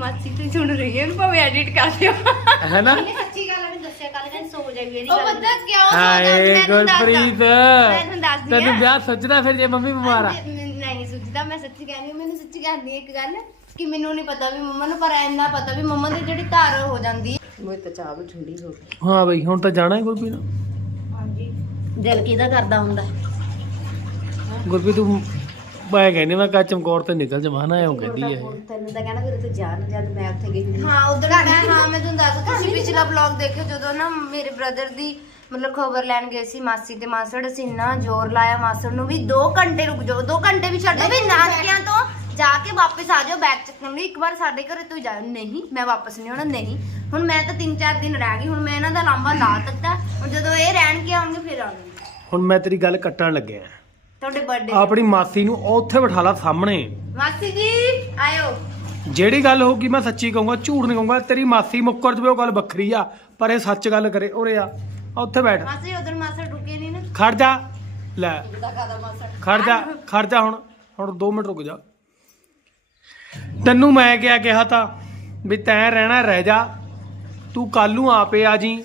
ਮਾਸੀ ਤੇ ਸੁਣ ਰਹੀ ਹੈ ਭਾਵੇਂ ਐਡਿਟ ਕਰ ਦਿਓ। ਹੈ ਨਾ? ਇਹਨੇ ਸੱਚੀ ਗੱਲ ਮੈਨੂੰ ਦੱਸਿਆ ਕੱਲ ਕਹਿੰਦੀ ਗਈ ਇਹਦੀ ਉਹ ਪਤਾ ਕਿਉਂ ਹਾਏ। ਗੁਰਪ੍ਰੀਤ। ਤੈਨੂੰ। ਵਿਆਹ ਸੋਚਦਾ ਫਿਰ ਜੇ ਮੰਮੀ ਬਿਮਾਰ ਆ? ਨਹੀਂ ਸੋਚਦਾ ਮੈਂ ਸੱਚੀ ਕਹਿੰਦੀ ਮੈਨੂੰ ਸੱਚੀ ਕਹਿੰਦੀ ਇੱਕ ਗੱਲ ਕਿ ਮੈਨੂੰ ਨਹੀਂ ਪਤਾ ਵੀ ਮੰਮਾ ਨੂੰ ਪਰ ਇੰਨਾ ਪਤਾ ਵੀ ਮੰਮਾ ਦੀ ਜਿਹੜੀ ਧਾਰ ਹੋ ਜਾਂਦੀ ਹੈ। ਮੇਰੇ ਤਾਂ ਚਾਹ ਵੀ ਠੰਡੀ ਹੋ ਗਈ। ਹਾਂ ਬਈ ਹੁਣ ਤਾਂ ਜਾਣਾ ਹੈ ਗੁਰਪ੍ਰੀਤ। ਦਿਲ ਕਿਹਦਾ ਕਰਦਾ ਹੁੰਦਾ? ਗੁਰਪ੍ਰੀਤ ਤੂੰ ਮੈਂ ਕਹਿੰਦੀ ਮੈਂ ਕਾ ਚਮਕੌਰ ਤੇ ਨਿਕਲ ਜਮਾ ਨਾ ਆਉਂ ਕਹਿੰਦੀ ਹੈ ਤੈਨੂੰ ਤਾਂ ਕਹਿਣਾ ਫਿਰ ਤੂੰ ਜਾ ਨਾ ਜਦ ਮੈਂ ਉੱਥੇ ਗਈ ਹੁੰਦੀ। ਹਾਂ ਉਧਰ ਮੈਂ ਹਾਂ ਮੈਂ ਤੁਹਾਨੂੰ ਦੱਸ ਤੁਸੀਂ ਪਿਛਲਾ ਵਲੌਗ ਦੇਖਿਓ ਜਦੋਂ ਨਾ ਮੇਰੇ ਬ੍ਰਦਰ ਦੀ ਮਤਲਬ ਖਬਰ ਲੈਣ ਗਏ ਸੀ ਮਾਸੀ ਤੇ ਮਾਸੜ ਅਸੀਂ ਇੰਨਾ ਜ਼ੋਰ ਲਾਇਆ ਮਾਸੜ ਨੂੰ ਵੀ 2 ਘੰਟੇ ਰੁਕ ਜਾਓ 2 ਘੰਟੇ ਵੀ ਛੱਡੋ ਵੀ ਨਾਨਕਿਆਂ ਤੋਂ ਜਾ ਕੇ ਵਾਪਸ ਆ ਜਾਓ ਬੈਗ ਚੱਕਣ ਲਈ ਇੱਕ ਵਾਰ ਸਾਡੇ ਘਰੇ ਤੋਂ ਜਾਓ ਨਹੀਂ ਮੈਂ ਵਾਪਸ ਨਹੀਂ ਆਉਣਾ ਨਹੀਂ। ਹੁਣ ਮੈਂ ਤਾਂ 3-4 ਦਿਨ ਰਹਿ ਗਈ ਹੁਣ ਮੈਂ ਇਹਨਾਂ ਦਾ ਲਾਂਬਾ ਲਾ ਦਿੱਤਾ ਹੁਣ ਜਦੋਂ ਇਹ ਰਹਿਣ ਕੇ ਆਉਣਗੇ ਫਿਰ ਆਉਣਗੇ। ਹੁਣ ਮੈਂ ਤੇਰੀ ਗੱਲ ਕੱਟਣ ਲੱਗਿਆ ਤੁਹਾਡੇ ਬਰਥਡੇ ਆਪਣੀ ਮਾਸੀ ਨੂੰ ਉੱਥੇ ਬਿਠਾ ਲਾ ਸਾਹਮਣੇ। ਮਾਸੀ ਜੀ ਆਇਓ। ਜਿਹੜੀ ਗੱਲ ਹੋਊਗੀ ਮੈਂ ਸੱਚੀ ਕਹੂੰਗਾ ਝੂਠ ਨਹੀਂ ਕਹੂੰਗਾ ਤੇਰੀ ਮਾਸੀ ਮੁੱਕਰ ਜਵੇ ਉਹ ਗੱਲ ਵੱਖਰੀ ਆ ਪਰ ਇਹ ਸੱਚ ਗੱਲ ਕਰੇ। ਉਰੇ ਆ ਉੱਥੇ ਬੈਠ। ਮਾਸੀ ਉਧਰ ਮਾਸੜ ਰੁਕੇ ਨਹੀਂ ਨਾ। ਖੜ ਜਾ। ਲੈ ਦਾ ਮਾਸਾ? ਖੜ ਜਾ ਖੜ ਜਾ ਹੁਣ ਹੁਣ 2 ਮਿੰਟ ਰੁਕ ਜਾ। ਤੈਨੂੰ ਮੈਂ ਕਿਹਾ ਕਿਹਾ ਤਾਂ ਵੀ ਤੈਂ ਰਹਿਣਾ ਰਹਿ ਜਾ। ਤੂੰ ਕੱਲ ਨੂੰ ਆਪੇ ਆ ਜੀ।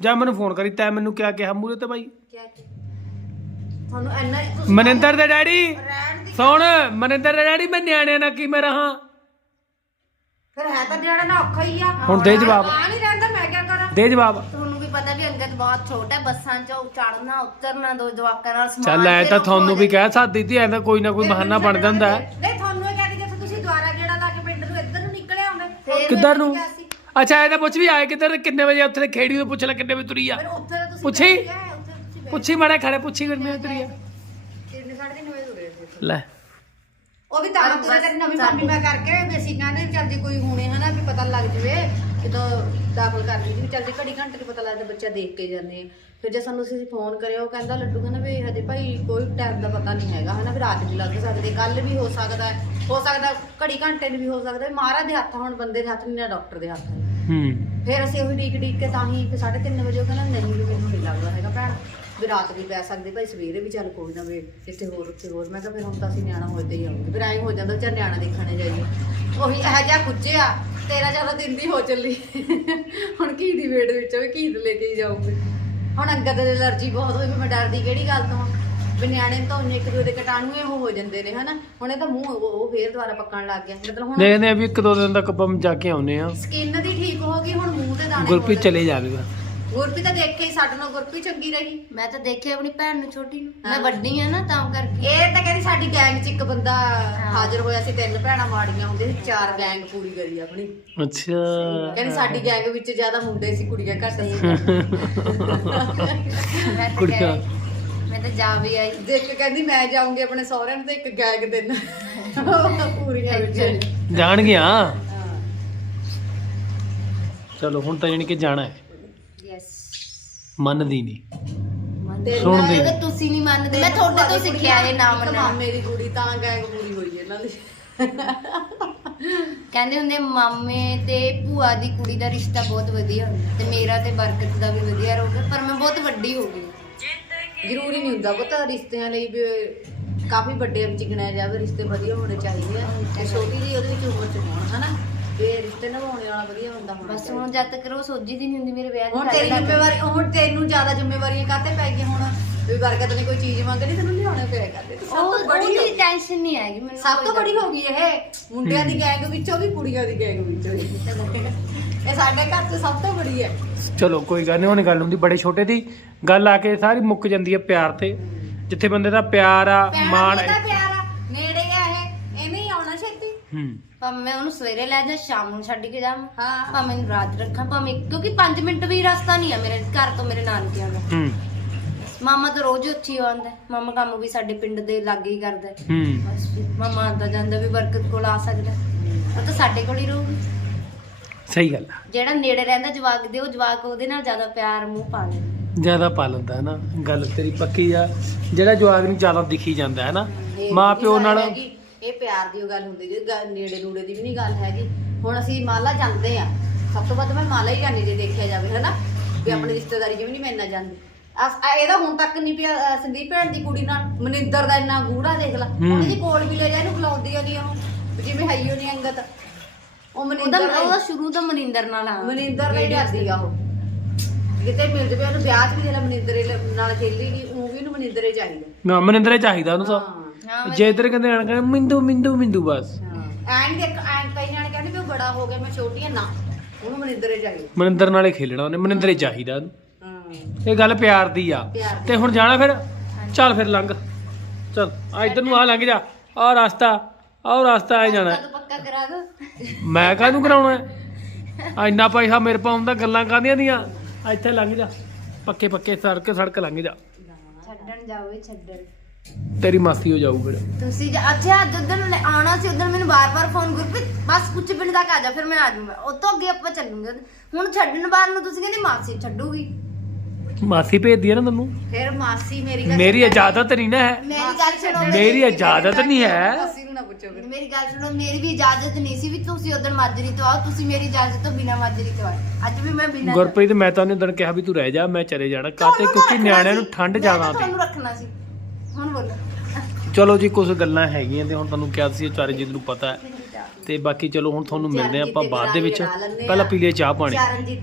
ਜਾਂ ਮੈਨੂੰ ਫੋਨ ਕਰੀ ਤੈਂ ਮੈਨੂੰ ਕਿਹਾ ਕਿਹਾ? ਮੂਰੇ ਤੇ ਬਾਈ। ਤੁਹਾਨੂੰ ਇੰਨਾ ਤੁਸੀਂ ਮਨਿੰਦਰ ਦੇ ਡੈਡੀ? ਰਹਿਣ ਦੀ ਸੁਣ ਮਨਿੰਦਰ ਦੇ ਡੈਡੀ ਮੈਂ ਨਿਆਣਿਆਂ ਨਾਲ ਕੀ ਮੈਂ ਰਹਾ? ਫਿਰ ਹੈ ਤਾਂ ਜਿਹੜਾ ਨਾ ਔਖਾ ਹੀ ਆ। ਹੁਣ ਦੇ ਜਵਾਬ। ਆ ਨਹੀਂ ਰਹਿੰਦਾ ਮੈਂ ਕੀ ਕਰਾਂ? ਦੇ ਜਵਾਬ। ਤੁਹਾਨੂੰ ਵੀ ਪਤਾ ਵੀ ਅੰਗਦ ਬਹੁਤ ਛੋਟਾ ਹੈ ਬੱਸਾਂ 'ਚ ਚੜਨਾ ਉਤਰਨਾ ਦੋ ਜਵਾਕਾਂ ਨਾਲ ਸਮਾਨ ਚੱਲ ਐ ਫਿਰ ਤਾਂ ਤੁਹਾਨੂੰ ਵੀ ਕਹਿ ਸਕਦੀ ਤੀ ਐ ਤਾਂ ਕੋਈ ਨਾ ਕੋਈ ਬਹਾਨਾ ਬਣ ਜਾਂਦਾ ਹੈ। ਨਹੀਂ ਤੁਹਾਨੂੰ ਇਹ ਕਹਿੰਦੀ ਕਿ ਤੁਸੀਂ ਦੁਆਰਾ ਗੇੜਾ ਲਾ ਕੇ ਪਿੰਡ ਨੂੰ ਇੱਧਰ ਨੂੰ ਨਿਕਲੇ ਆਉਂਦੇ। ਫਿਰ ਕਿੱਧਰ ਨੂੰ? ਕਿਹਾ ਸੀ। ਅੱਛਾ ਇਹ ਤਾਂ ਪੁੱਛ ਵੀ ਆਏ ਕਿੱਧਰ ਕਿੰਨੇ ਵਜੇ ਉੱਥੇ ਦੇ ਖੇੜੀ ਤੋਂ ਪੁੱਛ ਲੈ ਕਿੰਨੇ ਵਜੇ ਤੁਰੀ ਆ? ਉੱਥੇ ਤਾਂ ਤੁਸੀਂ ਪੁੱਛੀ? ਪੁੱਛੀ ਮਾੜਾ ਖੜੇ ਪੁੱਛੀ ਤੁਰੀ ਆ। ਤਿੰਨ ਸਾਢੇ ਤਿੰਨ ਵਜੇ ਤੁਰੇ ਸੀ ਲੈ। ਉਹ ਵੀ ਤਾਂ ਤੁਰੇ ਤੇਰੀ ਨਵੀਂ ਮੰਮੀ ਮੈਂ ਕਰਕੇ ਵੀ ਅਸੀਂ ਕਹਿੰਦੇ ਵੀ ਚੱਲ ਜੇ ਕੋਈ ਹੁਣੇ ਹਨਾ ਵੀ ਪਤਾ ਲੱਗ ਜਵੇ ਜਦੋਂ ਦਾਖਲ ਕਰ ਲਈ ਵੀ ਚੱਲ ਜੇ ਘੜੀ ਘੰਟੇ ਦੀ ਪਤਾ ਲੱਗਦਾ ਬੱਚਾ ਦੇਖ ਕੇ ਜਾਂਦੇ ਆ। ਫਿਰ ਜੇ ਸਾਨੂੰ ਅਸੀਂ ਫੋਨ ਕਰਿਆ ਉਹ ਕਹਿੰਦਾ ਲੱਡੂ ਕਹਿੰਦਾ ਵੀ ਹਜੇ ਭਾਈ ਕੋਈ ਟਾਈਮ ਦਾ ਪਤਾ ਨਹੀਂ ਹੈਗਾ ਹਨਾ ਵੀ ਰਾਤ ਵੀ ਲੱਗ ਸਕਦੀ ਕੱਲ ਵੀ ਹੋ ਸਕਦਾ ਹੈ, ਹੋ ਸਕਦਾ ਘੜੀ ਘੰਟੇ ਨੂੰ ਵੀ ਹੋ ਸਕਦਾ ਹੈ। ਮਹਾਰਾਜ ਦੇ ਹੱਥ ਹੁਣ ਬੰਦੇ ਦੇ ਹੱਥ ਨਹੀਂ ਨਾ ਡਾਕਟਰ ਦੇ ਹੱਥ। ਹੈ। ਫਿਰ ਅਸੀਂ ਉਹੀ ਡੀਕ ਡੀਕ ਕੇ ਤਾਂ ਹੀ ਫਿਰ 3:30 ਵਜੇ ਉਹ ਕਹਿੰਦਾ ਨਹੀਂ ਵੀ ਮੈਨੂੰ ਨਹੀਂ ਲੱਗਦਾ ਹੈਗਾ ਭੈਣ। ਵੀ ਰਾਤ ਵੀ ਪੈ ਸਕਦੇ ਭਾਈ ਸਵੇਰੇ ਵੀ ਚੱਲ ਕੋਈ ਨਾ ਵੀ ਇੱਥੇ ਹੋਰ ਉੱਥੇ ਹੋਰ। ਮੈਂ ਕਿਹਾ ਫਿਰ ਹੁਣ ਤਾਂ ਅਸੀਂ ਨਿਆਣਾ ਹੋਦੇ ਹੀ ਆਉਂਗੇ। ਫਿਰ ਐਂ ਹੋ ਜਾਂਦਾ ਚੱਲ ਨਿਆਣਾ ਦੇਖਣੇ ਜਾਈਏ। ਉਹੀ ਇਹ ਜਿਹਾ ਕੁੱਜਿਆ ਤੇਰਾ ਜ਼ਿਆਦਾ ਦਿਨ ਦੀ ਹੋ ਚੱਲੀ। ਹੁਣ ਕੀ ਦੀ ਵੇਟ ਵਿੱਚ ਵੀ ਕੀ ਲੈ ਕੇ ਹੀ ਜਾਊਂਗੇ। ਹੁਣ ਅੱਗਾ ਤੇ ਅਲਰਜੀ ਬਹੁਤ ਹੋਈ ਮੈਂ ਡਰਦੀ ਕਿਹੜੀ ਗੱਲ ਤੋਂ? ਵੀ ਨਿਆਣੇ ਤਾਂ ਉਹਨੇ ਇੱਕ ਦੂਜੇ ਦੇ ਕੀਟਾਣੂ ਇਹ ਹੋ ਜਾਂਦੇ ਨੇ ਹਨਾ? ਹੁਣ ਇਹ ਤਾਂ ਮੂੰਹ ਉਹ ਫੇਰ ਦੁਬਾਰਾ ਪੱਕਣ ਲੱਗ ਗਿਆ। ਮਤਲਬ ਹੁਣ ਦੇਖਦੇ ਆ ਵੀ ਇੱਕ ਦੋ ਦਿਨ ਤੱਕ ਆਪਾਂ ਜਾ ਕੇ ਆਉਨੇ ਆ ਸਕਿਨ ਦੀ ਠੀਕ ਹੋ ਗਈ ਹੁਣ ਮੂੰਹ ਤੇ ਦਾਣੇ ਗੁਰਪ੍ਰੀਤ ਹੋ ਚਲੇ ਜਾਵੇਗਾ। ਗੁਰਪ੍ਰੀਤ ਤਾਂ ਦੇਖੇ ਹੀ ਸਾਡੇ ਨਾਲ ਗੁਰਪ੍ਰੀਤ ਚੰਗੀ ਰਹੀ। ਮੈਂ ਤਾਂ ਦੇਖਿਆ ਆਪਣੀ ਭੈਣ ਨੂੰ ਛੋਟੀ ਨੂੰ। ਮੈਂ ਹਾਂ। ਵੱਡੀ ਆ ਨਾ ਤਾਂ ਕਰਕੇ। ਇਹ ਤਾਂ ਕਹਿੰਦੀ ਸਾਡੀ ਗੈਂਗ 'ਚ ਇੱਕ ਬੰਦਾ ਹਾਜ਼ਰ ਹੋਇਆ ਸੀ ਤਿੰਨ ਭੈਣਾਂ ਮਾੜੀਆਂ ਹੁੰਦੇ ਸੀ ਚਾਰ ਗੈਂਗ ਪੂਰੀ ਕਰੀ ਆਪਣੀ। ਅੱਛਾ। ਕਹਿੰਦੀ ਸਾਡੀ ਗੈਂਗ ਵਿੱਚ ਜ਼ਿਆਦਾ ਮੁੰਡੇ ਸੀ ਕੁੜੀਆਂ ਘੱਟ ਸੀ। ਮੈਂ ਤਾਂ ਕੁੜੀਆਂ। ਗਈ- ਮੈਂ ਤਾਂ ਜਾ ਵੀ ਆਈ। ਦੇਖ ਕੇ ਕਹਿੰਦੀ ਮੈਂ ਜਾਊਂਗੀ ਆਪਣੇ ਸਹੁਰਿਆਂ ਨੂੰ ਤੇ ਇੱਕ ਗੈਂਗ ਦੇਣਾ ਪੂਰੀਆਂ ਵਿੱਚ। ਜਾਣਗੀਆਂ? ਹਾਂ। ਚਲੋ ਹੁਣ ਤਾਂ ਜਾਣੀ ਕਿ ਜਾਣਾ ਹੈ। ਮੰਨਦੀ ਨਹੀਂ। ਤੇ ਸੁਣਦੀ ਤਾਂ ਤੁਸੀਂ ਨਹੀਂ ਮੰਨਦੇ ਮੈਂ ਤੁਹਾਡੇ ਤੋਂ ਸਿੱਖਿਆ ਇਹ ਨਾਮ ਇੱਕ ਨਾ ਮਾਮੇ ਦੀ ਕੁੜੀ ਤਾਂ ਗੈਂਗ ਪੂਰੀ ਹੋਈ ਇਹਨਾਂ ਦੀ। ਕਹਿੰਦੇ ਹੁੰਦੇ ਮਾਮੇ ਤੇ ਭੂਆ ਦੀ ਕੁੜੀ ਦਾ ਰਿਸ਼ਤਾ ਬਹੁਤ ਵਧੀਆ ਹੁੰਦਾ ਤੇ ਮੇਰਾ ਤੇ ਬਰਕਤ ਦਾ ਵੀ ਵਧੀਆ ਰਹੂਗਾ ਪਰ ਮੈਂ ਬਹੁਤ ਵੱਡੀ ਹੋ ਗਈ ਜ਼ਰੂਰੀ ਨਹੀਂ ਹੁੰਦਾ ਪਤਾ ਰਿਸ਼ਤਿਆਂ ਲਈ ਵੀ ਕਾਫੀ ਵੱਡੇ ਵਿੱਚ ਗਿਣਿਆ ਜਾਵੇ ਰਿਸ਼ਤੇ ਵਧੀਆ ਹੋਣੇ ਚਾਹੀਦੇ ਆ। ਤੇ ਛੋਟੀ ਜੀ ਉਹਦੇ ਵਿੱਚ ਉਮਰ ਚ ਹੋਣ ਹਨਾ? ਵੀ ਰਿਸ਼ਤੇ ਨਿਭਾਉਣੇ ਵਾਲਾ ਵਧੀਆ ਬੰਦਾ ਹੋਣਾ ਬਸ ਚਾਹੀਦਾ। ਹੁਣ ਜਦ ਤੱਕ ਉਹ ਸੋਝੀ ਦੀ ਨਹੀਂ ਹੁੰਦੀ ਮੇਰੇ ਵਿਆਹ ਦੀ ਹੁਣ ਤੇਰੀ ਗੱਲ ਜ਼ਿੰਮੇਵਾਰੀ ਹੁਣ ਤੈਨੂੰ ਜ਼ਿਆਦਾ ਜ਼ਿੰਮੇਵਾਰੀਆਂ ਕਾਤੇ ਪੈ ਗਈਆਂ ਹੁਣ? ਵੀ ਬਰਕਤ ਨੇ ਕੋਈ ਚੀਜ਼ ਮੰਗਣੀ ਤੈਨੂੰ ਲਿਆਉਣੇ ਪਿਆ ਕਰਦੇ ਤੇ ਸਭ ਉਹ ਤੋਂ ਬੜੀ ਹੋ ਉਹਦੀ ਗਈ। ਟੈਨਸ਼ਨ ਨਹੀਂ ਆਏਗੀ ਮੈਨੂੰ ਸਭ ਤੋਂ ਕੋਈ ਬੜੀ ਹੋ ਗਈ ਇਹ। ਮੁੰਡਿਆਂ ਦੀ ਗੈਂਗ ਵਿੱਚੋਂ ਵੀ ਕੁੜੀਆਂ ਦੀ ਗੈਂਗ ਵਿੱਚੋਂ ਵੀ। ਇਹ ਸਾਡੇ ਘਰ 'ਚ ਸਭ ਤੋਂ ਬੜੀ ਹੈ। ਚਲੋ ਕੋਈ ਗੱਲ ਨਹੀਂ ਉਹਨੇ ਗੱਲ ਹੁੰਦੀ ਬੜੇ ਛੋਟੇ ਦੀ। ਗੱਲ ਆ ਕੇ ਸਾਰੀ ਮੁੱਕ ਜਾਂਦੀ ਹੈ ਪਿਆਰ ਤੇ। ਜਿੱਥੇ ਬੰਦੇ ਦਾ ਪਿਆਰ ਆ ਮਾਣ ਪਿਆਰ ਆ। ਨੇੜੇ ਆ ਇਹ। ਇਹਨੇ ਹੀ ਆਉਣਾ ਛੇਤੀ। ਹੂੰ। ਭਾਵੇਂ ਮੈਂ ਉਹਨੂੰ ਸਵੇਰੇ ਲੈ ਜਾ ਸ਼ਾਮ ਨੂੰ ਛੱਡ ਕੇ ਜਾਵਾਂ। ਹਾਂ। ਭਾਵੇਂ ਰਾਤ ਰੱਖਾਂ ਭਾਵੇਂ ਕਿਉਂਕਿ 5 ਮਿੰਟ ਵੀ ਰਸਤਾ ਨਹੀਂ ਆ ਮੇਰੇ ਘਰ ਤੋਂ ਮੇਰੇ ਨਾਨਕਿਆਂ ਦਾ। ਹੂੰ। ਮਾਮਾ ਤਾਂ ਰੋਜ਼ ਉੱਥੇ ਹੀ ਆਉਂਦਾ। ਹੈ। ਮਾਮਾ ਕੰਮ ਵੀ ਸਾਡੇ ਪਿੰਡ ਦੇ ਲਾਗੇ ਹੀ ਕਰਦਾ। ਹੈ। ਹੂੰ ਬਸ ਫਿਰ ਮਾਮਾ ਆਉਂਦਾ ਜਾਂਦਾ ਵੀ ਬਰਕਤ ਕੋਲ ਆ ਸਕਦਾ। ਹੈ। ਉਹ ਤਾਂ ਸਾਡੇ ਕੋਲ ਹੀ ਰਹੂਗੀ। ਸਹੀ ਗੱਲ ਆ। ਜਿਹੜਾ ਨੇੜੇ ਰਹਿੰਦਾ ਜਵਾਕ ਦੇ ਉਹ ਜਵਾਕ ਉਹਦੇ ਨਾਲ ਜ਼ਿਆਦਾ ਪਿਆਰ ਮੂੰਹ ਪਾ ਲੈਂਦਾ। ਜ਼ਿਆਦਾ ਪਾ ਲੈਂਦਾ ਹੈ ਨਾ। ਗੱਲ ਤੇਰੀ ਪੱਕੀ ਆ। ਜਿਹੜਾ ਜਵਾਗ ਨੂੰ ਜ਼ਿਆਦਾ ਦਿਖੀ ਜਾਂਦਾ ਹੈ ਨਾ ਇਹ ਮਾਂ ਵੀ ਪਿਓ ਗੱਲ ਨਾਲ ਹੈਗੀ, ਇਹ ਪਿਆਰ ਦੀ ਗੱਲ ਹੁੰਦੀ ਜੀ ਨੇੜੇ ਨੂੜੇ ਦੀ ਵੀ ਨਹੀਂ ਗੱਲ ਹੈਗੀ। ਹੁਣ ਅਸੀਂ ਮਾਲਾ ਜਾਂਦੇ ਆ ਸਭ ਤੋਂ ਵੱਧ ਮੈਂ ਮਾਲਾ ਹੀ ਜਾਂਦੀ ਜੇ ਦੇਖਿਆ ਜਾਵੇ ਹਨਾ? ਵੀ ਆਪਣੀ ਰਿਸ਼ਤੇਦਾਰੀ ਜਿਵੇਂ ਨਹੀਂ ਮੈਂ ਇੰਨਾ ਜਾਂਦੀ। ਆ ਇਹਦਾ ਹੁਣ ਤੱਕ ਨਹੀਂ ਪਿਆ ਸੰਦੀਪ ਭੈਣ ਦੀ ਕੁੜੀ ਨਾਲ ਮਨਿੰਦਰ ਦਾ ਇੰਨਾ ਗੂੜਾ ਦੇਖ ਲਾ। ਹੁਣ ਜੀ ਕੋਲ ਵੀ ਲੈ ਜਾ ਇਹਨੂੰ ਬੁਲਾਉਂਦੀ ਆ ਨਹੀਂ ਉਹ ਜਿਵੇਂ ਹਈਓ ਨਹੀਂ ਅੰਗਤ। ਉਹ ਮਨਿੰਦਰ ਦਾ ਉਹਦਾ ਸ਼ੁਰੂ ਤੋਂ ਮਨਿੰਦਰ ਨਾਲ ਆ। ਮਨਿੰਦਰ ਦਾ ਹੀ ਕਰਦੀ ਆ ਉਹ। ਕਿਤੇ ਮਿਲ ਜਵੇ ਉਹਨੂੰ ਵਿਆਹ 'ਚ ਵੀ ਜਿਹੜਾ ਮਨਿੰਦਰੇ ਨਾਲ ਖੇਲੀ ਗਈ ਉਹ ਵੀ ਉਹਨੂੰ ਮਨਿੰਦਰੇ ਚਾਹੀਦਾ। ਨਾ ਮਨਿੰਦਰੇ ਚਾਹੀਦਾ ਉਹਨੂੰ ਤਾਂ ਹਾਂ ਜੇ ਇਧਰ ਕਹਿੰਦੇ ਆਣ ਕਹਿੰਦੇ ਮਿੰਦੂ ਮਿੰਦੂ ਮਿੰਦੂ ਬਸ। ਐਂ ਨੀ ਦੇਖ ਐਂ ਕਈ ਜਾਣੇ ਕਹਿੰਦੇ ਵੀ ਉਹ ਬੜਾ ਹੋ ਗਿਆ ਮੈਂ ਛੋਟੀ ਆ ਨਾ। ਉਹਨੂੰ ਮਨਿੰਦਰੇ ਚਾਹੀਦਾ। ਮਨਿੰਦਰ ਨਾਲੇ ਖੇਲਣਾ ਉਹਨੇ ਮਨਿੰਦਰੇ ਚਾਹੀਦਾ ਉਹਨੂੰ। ਹਾਂ। ਇਹ ਗੱਲ ਪਿਆਰ ਦੀ ਆ। ਪਿਆਰ ਦੀ। ਤੇ ਹੁਣ ਜਾਣਾ ਫਿਰ? ਚੱਲ ਫਿਰ ਲੰਘ। ਚੱਲ ਆ ਇਧਰ ਨੂੰ ਆ ਲੰਘ ਜਾ। ਆ ਰਸਤਾ ਆਹ ਰਸਤਾ ਆ ਜਾਣਾ। ਕਦ ਪੱਕਾ ਕਰਾ ਦੋ। ਮੈਂ ਕਾਹਨੂੰ ਕਰਾਉਣਾ ਹੈ? ਆ ਇੰਨਾ ਪੈਸਾ ਮੇਰੇ ਪਾਉਣ ਦਾ ਗੱਲਾਂ ਕਾਹਦੀਆਂ ਦੀਆਂ? ਆ ਇੱਥੇ ਲੰਘ ਜਾ। ਪੱਕੇ ਪੱਕੇ ਸੜਕ ਸੜਕ ਲੰਘ ਜਾ। ਛੱਡਣ ਜਾਓਗੇ ਛੱਡਣ। ਤੇਰੀ ਮਾਸੀ ਹੋ ਜਾਊ ਫਿਰ ਤੁਸੀਂ ਜਾ- ਅੱਛਾ ਜਦੋਂ ਲੈ ਆਉਣਾ ਸੀ ਉਦੋਂ ਮੈਨੂੰ ਬਾਰ-ਬਾਰ ਫੋਨ ਗੁਰਪ੍ਰੀਤ ਬਸ ਕੁਝ ਪਿੰਡ ਤੱਕ ਆ ਜਾ ਫਿਰ ਮੈਂ ਆ ਜਾਊਂਗਾ। ਉਹ ਤੋਂ ਅੱਗੇ ਆਪਾਂ ਚੱਲੂਗੇ ਹੁਣ ਛੱਡਣ ਬਾਰ ਨੂੰ ਤੁਸੀਂ ਕਹਿੰਦੇ ਮਾਸੀ ਛੱਡੂਗੀ। ਮਾਸੀ ਭੇਜਦੀ ਆ ਨਾ ਤੈਨੂੰ? ਫਿਰ ਮਾਸੀ ਮੇਰੀ ਗੱਲ ਮੇਰੀ ਇਜਾਜ਼ਤ ਨਹੀਂ ਨਾ ਹੈ। ਮੇਰੀ ਗੱਲ ਸੁਣੋ ਮੇਰੀ ਇਜਾਜ਼ਤ ਨਹੀਂ ਹੈ। ਮਾਸੀ ਨੂੰ ਨਾ ਪੁੱਛੋ ਫਿਰ। ਮੇਰੀ ਗੱਲ ਸੁਣੋ ਮੇਰੀ ਵੀ ਇਜਾਜ਼ਤ ਨਹੀਂ ਸੀ ਵੀ ਤੁਸੀਂ ਉਦੋਂ ਮਾਜਰੀ ਤੋਂ ਆਓ ਤੁਸੀਂ ਮੇਰੀ ਇਜਾਜ਼ਤ ਤੋਂ ਬਿਨਾ ਮਾਜਰੀ ਤੋਂ ਆਏ। ਅੱਜ ਵੀ ਮੈਂ ਬਿਨਾ ਗੁਰਪ੍ਰੀਤ ਮੈਂ ਤਾਂ ਉਹਨੇ ਦਿਨ ਕਿਹਾ ਵੀ ਤੂੰ ਰਹਿ ਜਾ ਮੈਂ ਚਲੇ ਜਾਣਾ। ਕਾਤੇ ਕਿਉਂਕਿ ਨਿਆਣਿਆਂ ਨੂੰ ਠੰਡ ਜ਼ਿਆਦਾ ਤੇ ਤੁਹਾਨੂੰ ਰੱਖਣਾ ਸੀ। ਹੁਣ ਬੋਲੋ ਚਲੋ ਜੀ ਕੁਝ ਗੱਲਾਂ ਹੈਗੀਆਂ ਤੇ ਹੁਣ ਤੁਹਾਨੂੰ ਕਿਹਾ ਸੀ ਚਾਰਜੀਤ ਨੂੰ ਪਤਾ ਹੈ। ਤੇ ਬਾਕੀ ਚਲੋ ਹੁਣ ਤੁਹਾਨੂੰ ਮਿਲਦੇ ਹਾਂ ਆਪਾਂ ਬਾਅਦ ਦੇ ਵਿੱਚ। ਪਹਿਲਾਂ ਪੀ ਲਈਏ ਚਾਹ ਪਾਣੀ।